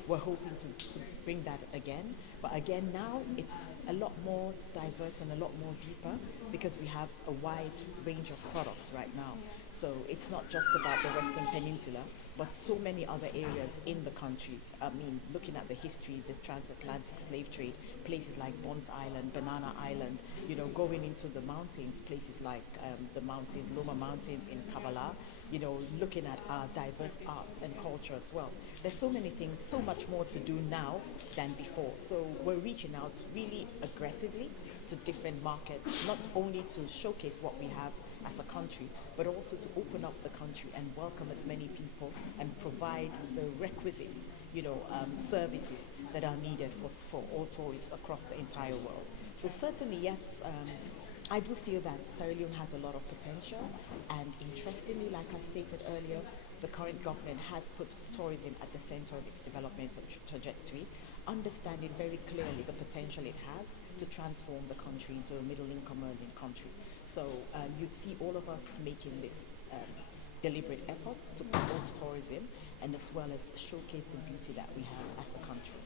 we're hoping to bring that again. But again, now it's a lot more diverse and a lot more deeper because we have a wide range of products right now. So it's not just about the Western Peninsula, but so many other areas in the country. I mean, looking at the history, the transatlantic slave trade, places like Bonds Island, Banana Island, going into the mountains, places like the mountains, Loma Mountains in Kabbalah, looking at our diverse art and culture as well. There's so many things, so much more to do now than before. So we're reaching out really aggressively to different markets, not only to showcase what we have as a country, but also to open up the country and welcome as many people and provide the requisite, services that are needed for all tourists across the entire world. So certainly, yes, I do feel that Sierra Leone has a lot of potential, and interestingly, like I stated earlier, the current government has put tourism at the center of its developmental trajectory, understanding very clearly the potential it has to transform the country into a middle-income earning country. So you'd see all of us making this deliberate effort to promote tourism and as well as showcase the beauty that we have as a country.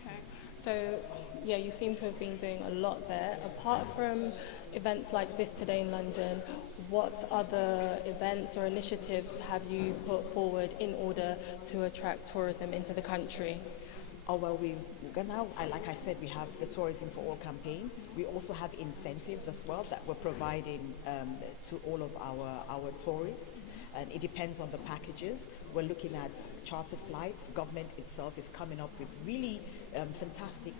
Okay. So, yeah, you seem to have been doing a lot there. Apart from events like this today in London, what other events or initiatives have you put forward in order to attract tourism into the country? Oh, well, like I said, we have the Tourism for All campaign. We also have incentives as well that we're providing to all of our tourists. And it depends on the packages. We're looking at chartered flights. Government itself is coming up with really fantastic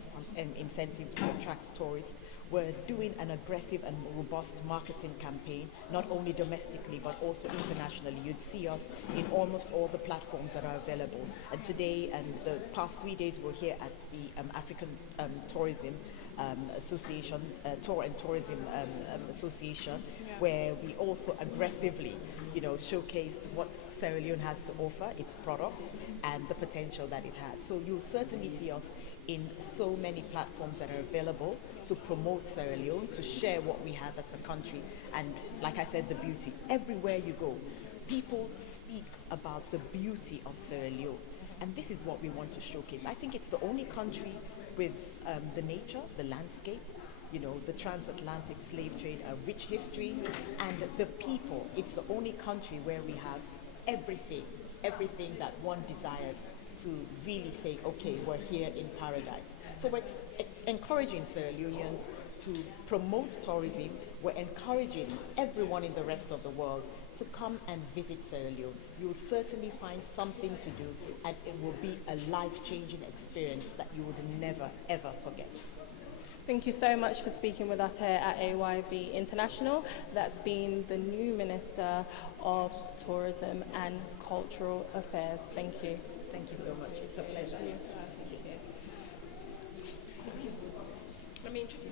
incentives to attract tourists. We're doing an aggressive and robust marketing campaign, not only domestically, but also internationally. You'd see us in almost all the platforms that are available. And today and the past 3 days, we're here at the African Tourism Association, Tour and Tourism Association, where we also aggressively showcased what Sierra Leone has to offer, its products, and the potential that it has. So you'll certainly see us in so many platforms that are available to promote Sierra Leone, to share what we have as a country, and like I said, the beauty. Everywhere you go, people speak about the beauty of Sierra Leone, and this is what we want to showcase. I think it's the only country with the nature, the landscape, the transatlantic slave trade, a rich history, and the people. It's the only country where we have everything that one desires to really say, okay, we're here in paradise. So we're encouraging Sierra Leoneans to promote tourism we're encouraging everyone in the rest of the world to come and visit Sierra Leone. You'll certainly find something to do, and it will be a life-changing experience that you would never, ever forget. Thank you so much for speaking with us here at AYV International. That's been the new Minister of Tourism and Cultural Affairs. Thank you. Thank you so much. It's a pleasure. Let me introduce you.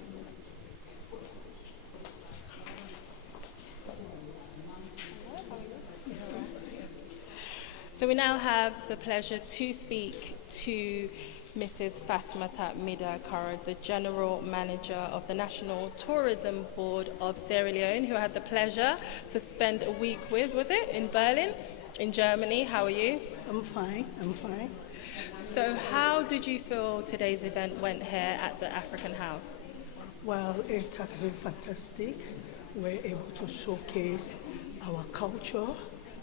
So we now have the pleasure to speak to Mrs. Fatmata Mida Kara, the General Manager of the National Tourism Board of Sierra Leone, who I had the pleasure to spend a week with, was it, in Berlin, in Germany. How are you? I'm fine. So how did you feel today's event went here at the African House? Well, it has been fantastic. We're able to showcase our culture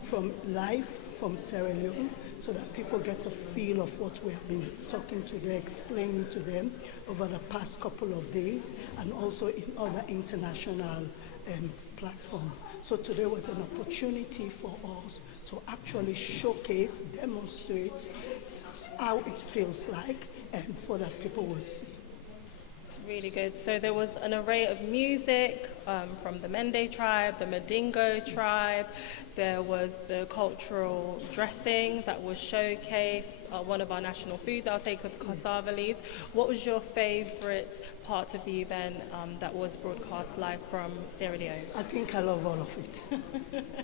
from life from Sierra Leone so that people get a feel of what we have been talking to them, explaining to them over the past couple of days, and also in other international platforms. So today was an opportunity for us to actually showcase, demonstrate how it feels like, and for that people will see. It's really good. So there was an array of music from the Mende tribe, the Madingo tribe. There was the cultural dressing that was showcased, one of our national foods, I'll take of cassava leaves. What was your favorite part of the event that was broadcast live from Sierra Leone? I think I love all of it.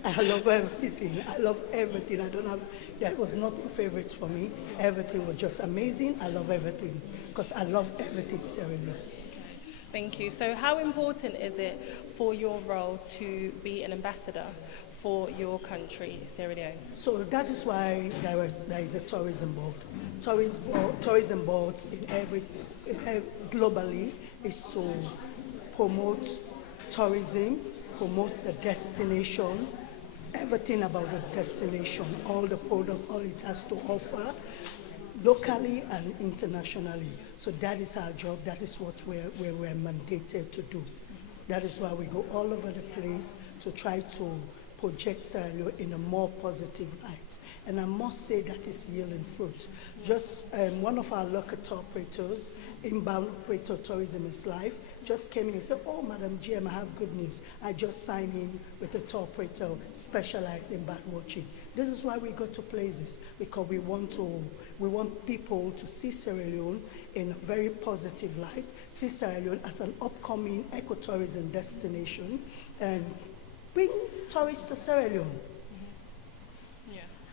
I love everything. There was nothing favorite for me. Everything was just amazing. I love everything because I love everything Sierra Leone. Thank you. So how important is it for your role to be an ambassador for your country, Sierra Leone? So that is why there is a tourism board. Tourism boards globally is to promote tourism, promote the destination, everything about the destination, all the product, all it has to offer, locally and internationally. So that is our job. That is what we're mandated to do. That is why we go all over the place to try to project Sierra Leone in a more positive light. And I must say that is yielding fruit. Just one of our local tour operators, Inbound Operator Tourism is Life, just came in and said, "Oh, Madam GM, I have good news. I just signed in with a tour operator specialized in bird watching." This is why we go to places, because we want people to see Sierra Leone in a very positive light, see Sierra Leone as an upcoming ecotourism destination, and bring tourists to Sierra Leone.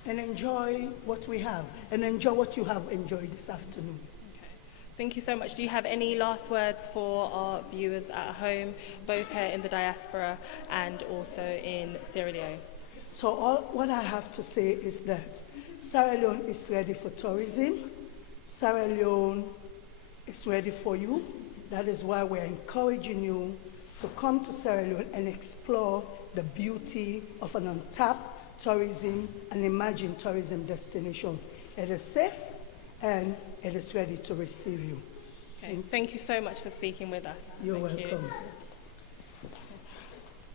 And enjoy what we have, and enjoy what you have enjoyed this afternoon. Okay. Thank you so much. Do you have any last words for our viewers at home, both here in the diaspora and also in Sierra Leone? So what I have to say is that Sierra Leone is ready for tourism. Sierra Leone is ready for you. That is why we're encouraging you to come to Sierra Leone and explore the beauty of an untapped tourism and emerging tourism destination. It is safe and it is ready to receive you. Okay. Thank you so much for speaking with us. You're welcome.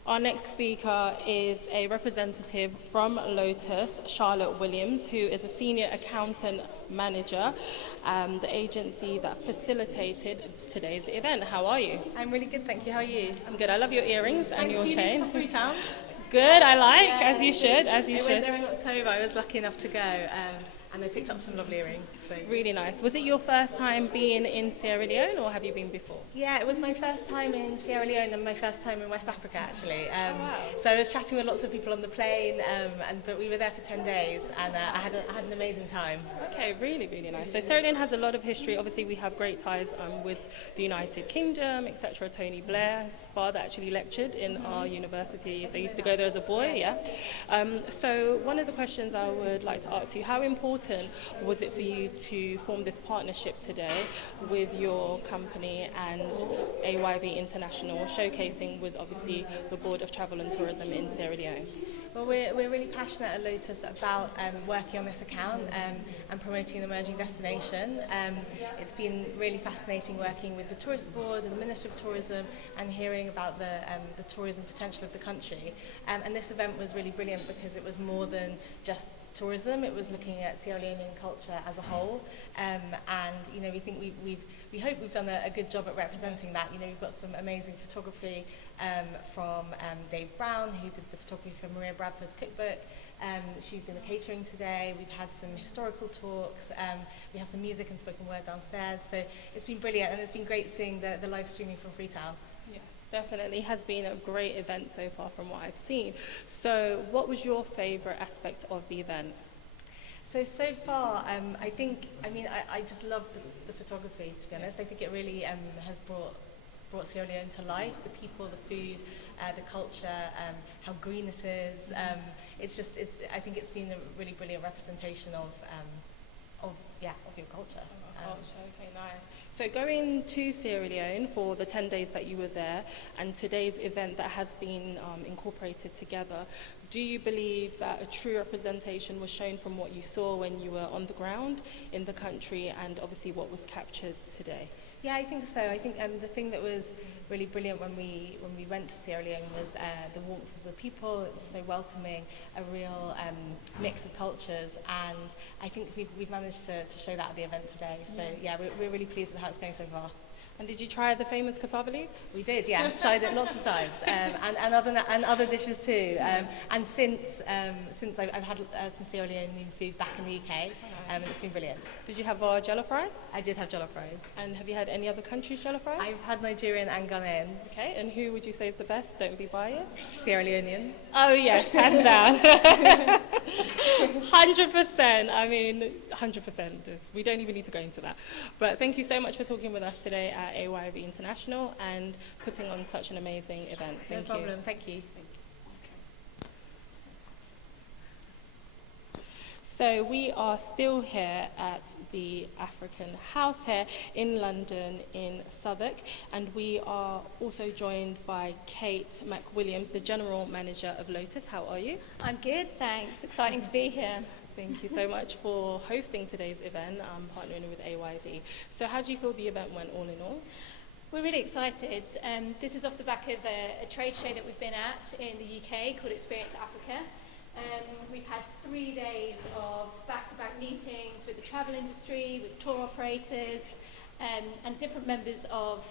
Our next speaker is a representative from Lotus, Charlotte Williams, who is a senior accountant manager, the agency that facilitated today's event. How are you? I'm really good, thank you. How are you? I'm good. I love your earrings and your chain. Freetown. Good, I like, Yeah, as you should, as you I should. went there in October. I was lucky enough to go, and I picked up some lovely earrings. So. Really nice. Was it your first time being in Sierra Leone, or have you been before? Yeah, it was my first time in Sierra Leone and my first time in West Africa, actually. Wow. So I was chatting with lots of people on the plane, but we were there for 10 days, and I had an amazing time. Okay, really, really nice. So Sierra Leone has a lot of history. Obviously, we have great ties with the United Kingdom, etc. Tony Blair, his father actually lectured in our university. So I used to go there as a boy, yeah. So one of the questions I would like to ask you, how important was it for you to form this partnership today with your company and AYV International, showcasing with obviously the Board of Travel and Tourism in Sierra Leone? Well, we're really passionate at Lotus about working on this account and promoting an emerging destination. It's been really fascinating working with the Tourist Board and the Ministry of Tourism and hearing about the tourism potential of the country. And this event was really brilliant because it was more than just tourism. It was looking at Sierra Leonean culture as a whole, and you know, we hope we've done a good job at representing that. You know, we've got some amazing photography from Dave Brown, who did the photography for Maria Bradford's cookbook. She's doing the catering today. We've had some historical talks. We have some music and spoken word downstairs. So it's been brilliant, and it's been great seeing the live streaming from Freetown. Definitely has been a great event so far from what I've seen. So what was your favourite aspect of the event? So far, I just love the photography, to be honest. I think it really has brought Sierra Leone to life. The people, the food, the culture, how green it is. I think it's been a really brilliant representation of your culture. Okay, nice. So going to Sierra Leone for the 10 days that you were there and today's event that has been incorporated together, do you believe that a true representation was shown from what you saw when you were on the ground in the country and obviously what was captured today? Yeah, I think so. I think the thing that was really brilliant when we went to Sierra Leone was the warmth of the people. It was so welcoming, a real mix of cultures, and I think we've managed to show that at the event today. So yeah, we're really pleased with how it's going so far. And did you try the famous cassava leaves? We did, yeah. Tried it lots of times, and other dishes too. And since I've had some Sierra Leonean food back in the UK, and it's been brilliant. Did you have jollof rice? I did have jollof rice. And have you had any other country's jollof rice? I've had Nigerian and Ghanaian. Okay, and who would you say is the best? Don't be biased. Sierra Leonean. Oh yes, hands down. 100%. I mean, 100%. We don't even need to go into that. But thank you so much for talking with us today at AYV International and putting on such an amazing event. Thank you. No problem. Thank you. So we are still here at the African House here in London in Southwark, and we are also joined by Kate McWilliams, the General Manager of Lotus. How are you? I'm good, thanks. Exciting to be here. Thank you so much for hosting today's event, partnering with AYV. So how do you feel the event went all in all? We're really excited. This is off the back of a trade show that we've been at in the UK called Experience Africa. We've had 3 days of back-to-back meetings with the travel industry, with tour operators, and different members of,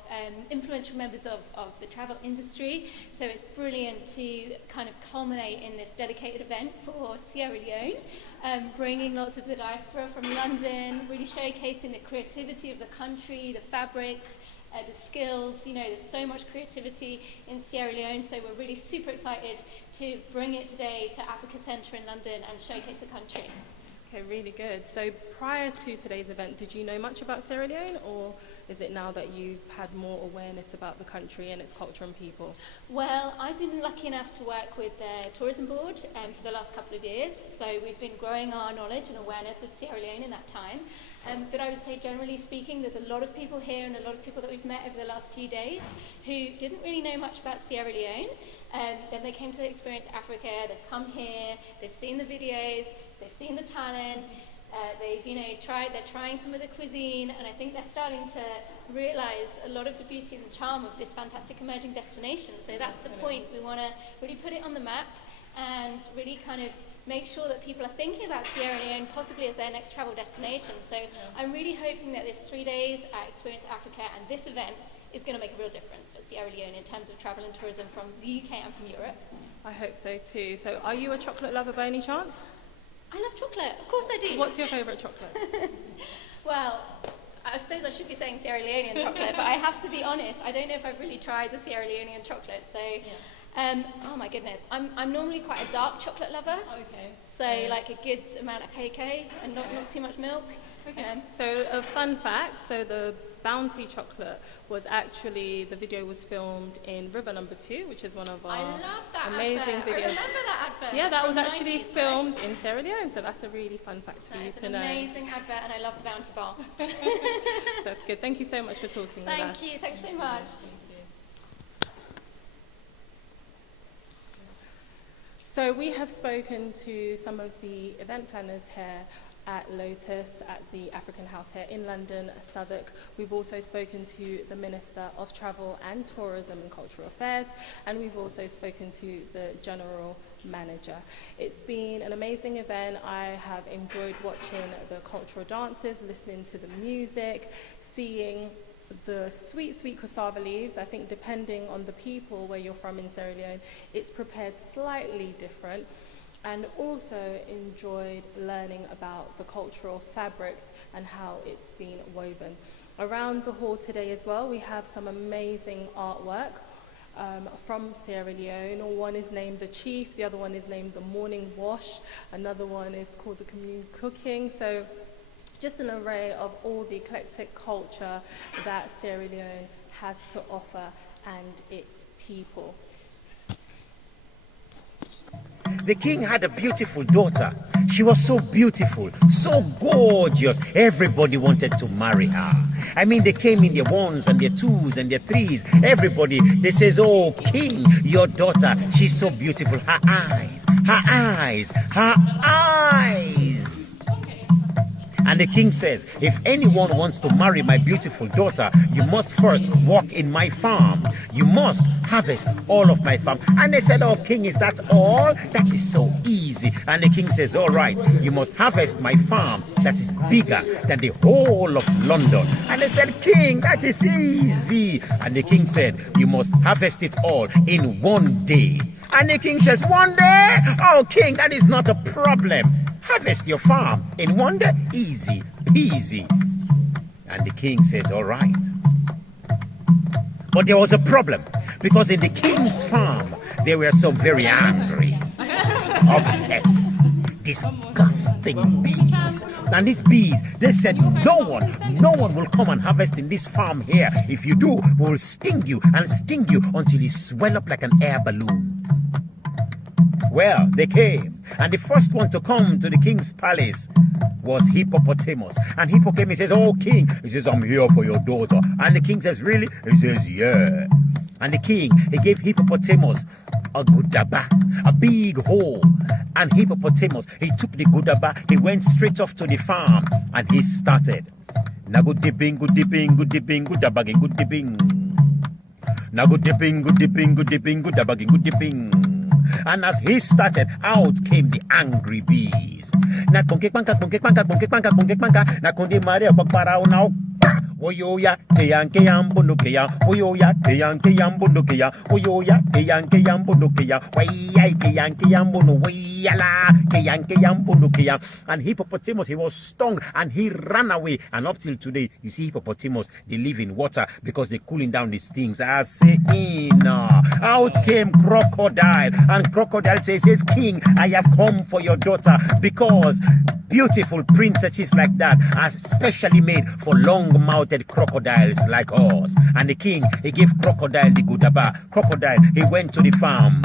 influential members of the travel industry. So it's brilliant to kind of culminate in this dedicated event for Sierra Leone, bringing lots of the diaspora from London, really showcasing the creativity of the country, the fabrics, the skills. You know, there's so much creativity in Sierra Leone, so we're really super excited to bring it today to Africa Centre in London and showcase the country. Okay, really good. So prior to today's event, did you know much about Sierra Leone, or is it now that you've had more awareness about the country and its culture and people? Well, I've been lucky enough to work with the Tourism Board for the last couple of years, so we've been growing our knowledge and awareness of Sierra Leone in that time. But I would say, generally speaking, there's a lot of people here and a lot of people that we've met over the last few days who didn't really know much about Sierra Leone. Then they came to Experience Africa, they've come here, they've seen the videos, they've seen the talent, they're trying some of the cuisine, and I think they're starting to realise a lot of the beauty and the charm of this fantastic emerging destination. So that's the point. We want to really put it on the map and really kind of make sure that people are thinking about Sierra Leone possibly as their next travel destination. So I'm really hoping that this 3 days at Experience Africa and this event is going to make a real difference for Sierra Leone in terms of travel and tourism from the UK and from Europe. I hope so too. So are you a chocolate lover by any chance? I love chocolate, of course I do. What's your favourite chocolate? Well, I suppose I should be saying Sierra Leonean chocolate, but I have to be honest, I don't know if I've really tried the Sierra Leonean chocolate. So, oh my goodness, I'm normally quite a dark chocolate lover. Okay. So like a good amount of cocoa and not too much milk. Okay. So a fun fact, so the Bounty chocolate was actually, the video was filmed in River Number 2, which is one of our amazing videos. I remember that advert. Yeah, that was the actually 90s, filmed in Sierra Leone, so that's a really fun fact for you to know. It's an amazing advert, and I love the Bounty bar. That's good. Thank you so much for talking with us. Thank you. Thanks so much. So we have spoken to some of the event planners here at Lotus, at the African House here in London, Southwark. We've also spoken to the Minister of Travel and Tourism and Cultural Affairs, and we've also spoken to the General Manager. It's been an amazing event. I have enjoyed watching the cultural dances, listening to the music, seeing the sweet, sweet cassava leaves. I think depending on the people where you're from in Sierra Leone, it's prepared slightly different. And also enjoyed learning about the cultural fabrics and how it's been woven. Around the hall today as well, we have some amazing artwork from Sierra Leone. One is named The Chief, the other one is named The Morning Wash, another one is called The Commune Cooking. So just an array of all the eclectic culture that Sierra Leone has to offer and its people. The king had a beautiful daughter. She was so beautiful, so gorgeous. Everybody wanted to marry her. I mean, they came in their ones and their twos and their threes. Everybody, they says, oh, king, your daughter, she's so beautiful. Her eyes, her eyes, her eyes. And the king says, if anyone wants to marry my beautiful daughter, you must first walk in my farm. You must harvest all of my farm. And they said, oh, king, is that all? That is so easy. And the king says, all right, you must harvest my farm that is bigger than the whole of London. And they said, king, that is easy. And the king said, you must harvest it all in one day. And the king says, one day? Oh, king, that is not a problem. Harvest your farm in one day, easy peasy. And the king says, all right. But there was a problem, because in the king's farm, there were some very angry, upset, disgusting bees. And these bees, they said, no one will come and harvest in this farm here. If you do, we'll sting you until you swell up like an air balloon. Well, they came, and the first one to come to the king's palace was Hippopotamus. And Hippopotamus says, oh, king. He says, I'm here for your daughter. And the king says, really? He says, yeah. And the king, he gave Hippopotamus a gudaba, a big hole. And Hippopotamus, he took the gudaba, he went straight off to the farm, and he started. Nagudibing, gudibing, gudibing, gudabaging, gudibing. Nagudibing, gudibing, gudibing, gudabaging, gudibing. And as he started, out came the angry bees. Na konke panka, konke panka, konke panka, konke panka. Na konde Maria bakpara now. Oyoya, keyan keyan bundukeya. Oyoya, keyan keyan bundukeya. Oyoya, keyan keyan bundukeya. Wayai keyan keyan bundu. Wayala, keyan keyan bundukeya. And Hippopotamus, he was stung and he ran away. And up till today, you see hippopotamus, they live in water because they're cooling down the stings. I say, out came crocodile. And crocodile says, king, I have come for your daughter because beautiful princesses like that are specially made for long-mouthed crocodiles like us. And the king, he gave crocodile the gudaba. Crocodile, he went to the farm.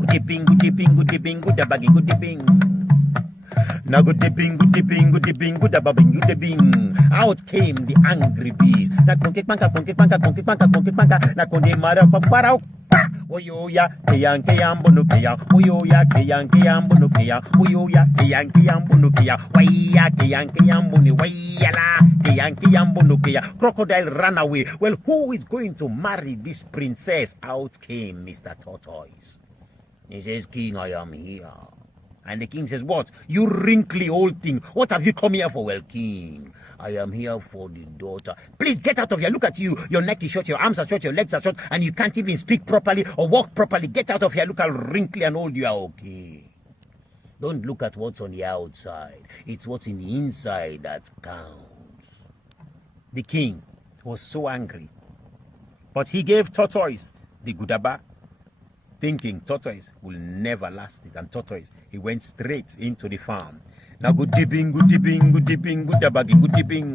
Goodibing, goodibing, goodibing, goodabaging, goodibing. Now goodibing, goodibing, goodibing, goodabaging, goodibing. Out came the angry bees. Na konke panka, konke panka, konke panka, konke panka. Na konde mara paparao. Oyoya, keyan keyan bunukeya. Oyoya, keyan keyan bunukeya. Oyoya, keyan keyan bunukeya. Waya, keyan keyan buni. Wayala, keyan keyan bunukeya. Crocodile ran away. Well, who is going to marry this princess? Out came Mr. Tortoise. He says, king, I am here. And the king says, what? You wrinkly old thing. What have you come here for? Well, king, I am here for the daughter. Please get out of here. Look at you. Your neck is short, your arms are short, your legs are short, and you can't even speak properly or walk properly. Get out of here. Look how wrinkly and old you are. Okay. Don't look at what's on the outside. It's what's in the inside that counts. The king was so angry. But he gave Tortoise the gudaba, thinking Tortoise will never last it. And Tortoise, he went straight into the farm. Now good dipping, good dipping, good dipping, good dabbing, good dipping.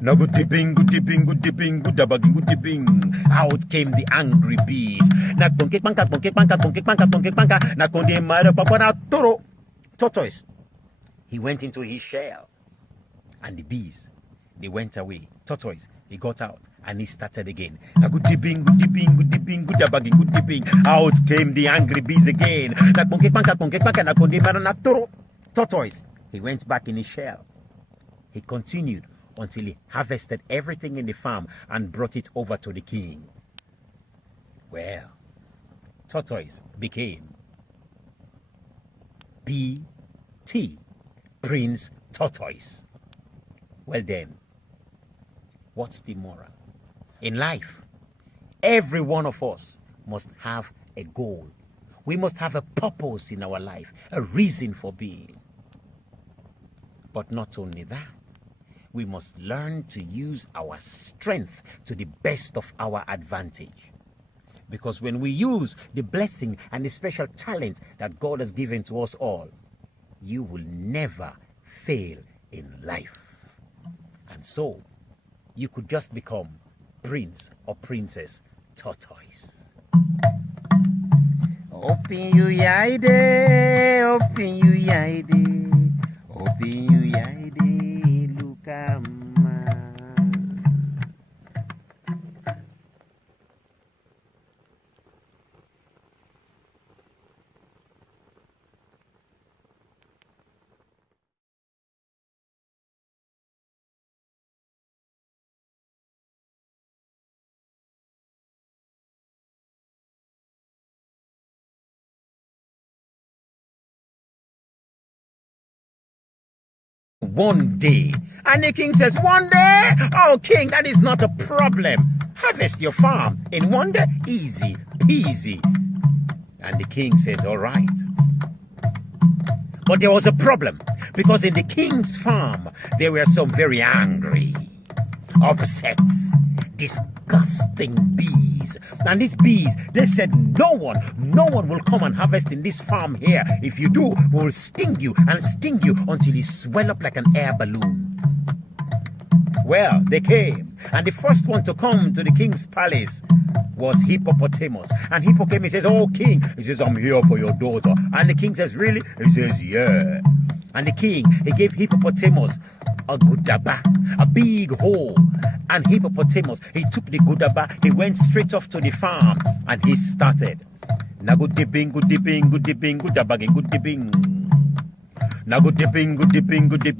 Now good dipping, good dipping, good dipping, good dabbing, good dipping. Out came the angry bees. Na konke panka, konke panka, konke panka, konke panka. Na konde mara papara toro. Tortoise, he went into his shell. And the bees, They went away. Tortoise, he got out and he started again. A good dipping, good dipping, good dipping, good bagging, good dipping. Out came the angry bees again. Tortoise, he went back in his shell. He continued until he harvested everything in the farm and brought it over to the king. Well, Tortoise became P.T. Prince Tortoise. Well then, what's the moral? In life, every one of us must have a goal. We must have a purpose in our life, a reason for being. But not only that, we must learn to use our strength to the best of our advantage. Because when we use the blessing and the special talent that God has given to us all, you will never fail in life. And so, you could just become Prince or Princess Tortoise. Open you yide, open you yide, open you yide, look at ma. One day. And the king says, one day? Oh, king, that is not a problem. Harvest your farm in one day. Easy peasy. And the king says, all right. But there was a problem, because in the king's farm, there were some very angry, upset, disgusting bees. And these bees, they said, no one will come and harvest in this farm here. If you do, we'll sting you until you swell up like an air balloon. Well, they came, and the first one to come to the king's palace was Hippopotamus. And Hippopotamus says, oh king, he says, I'm here for your daughter. And the king says, really? He says, yeah. And the king, he gave Hippopotamus a gudaba, a big hole. And Hippopotamus, he took the gudaba, he went straight off to the farm, and he started. Na good dipping, good dipping, good dipping, good dabbing, good dipping. Na good dipping, good dipping, good dipping.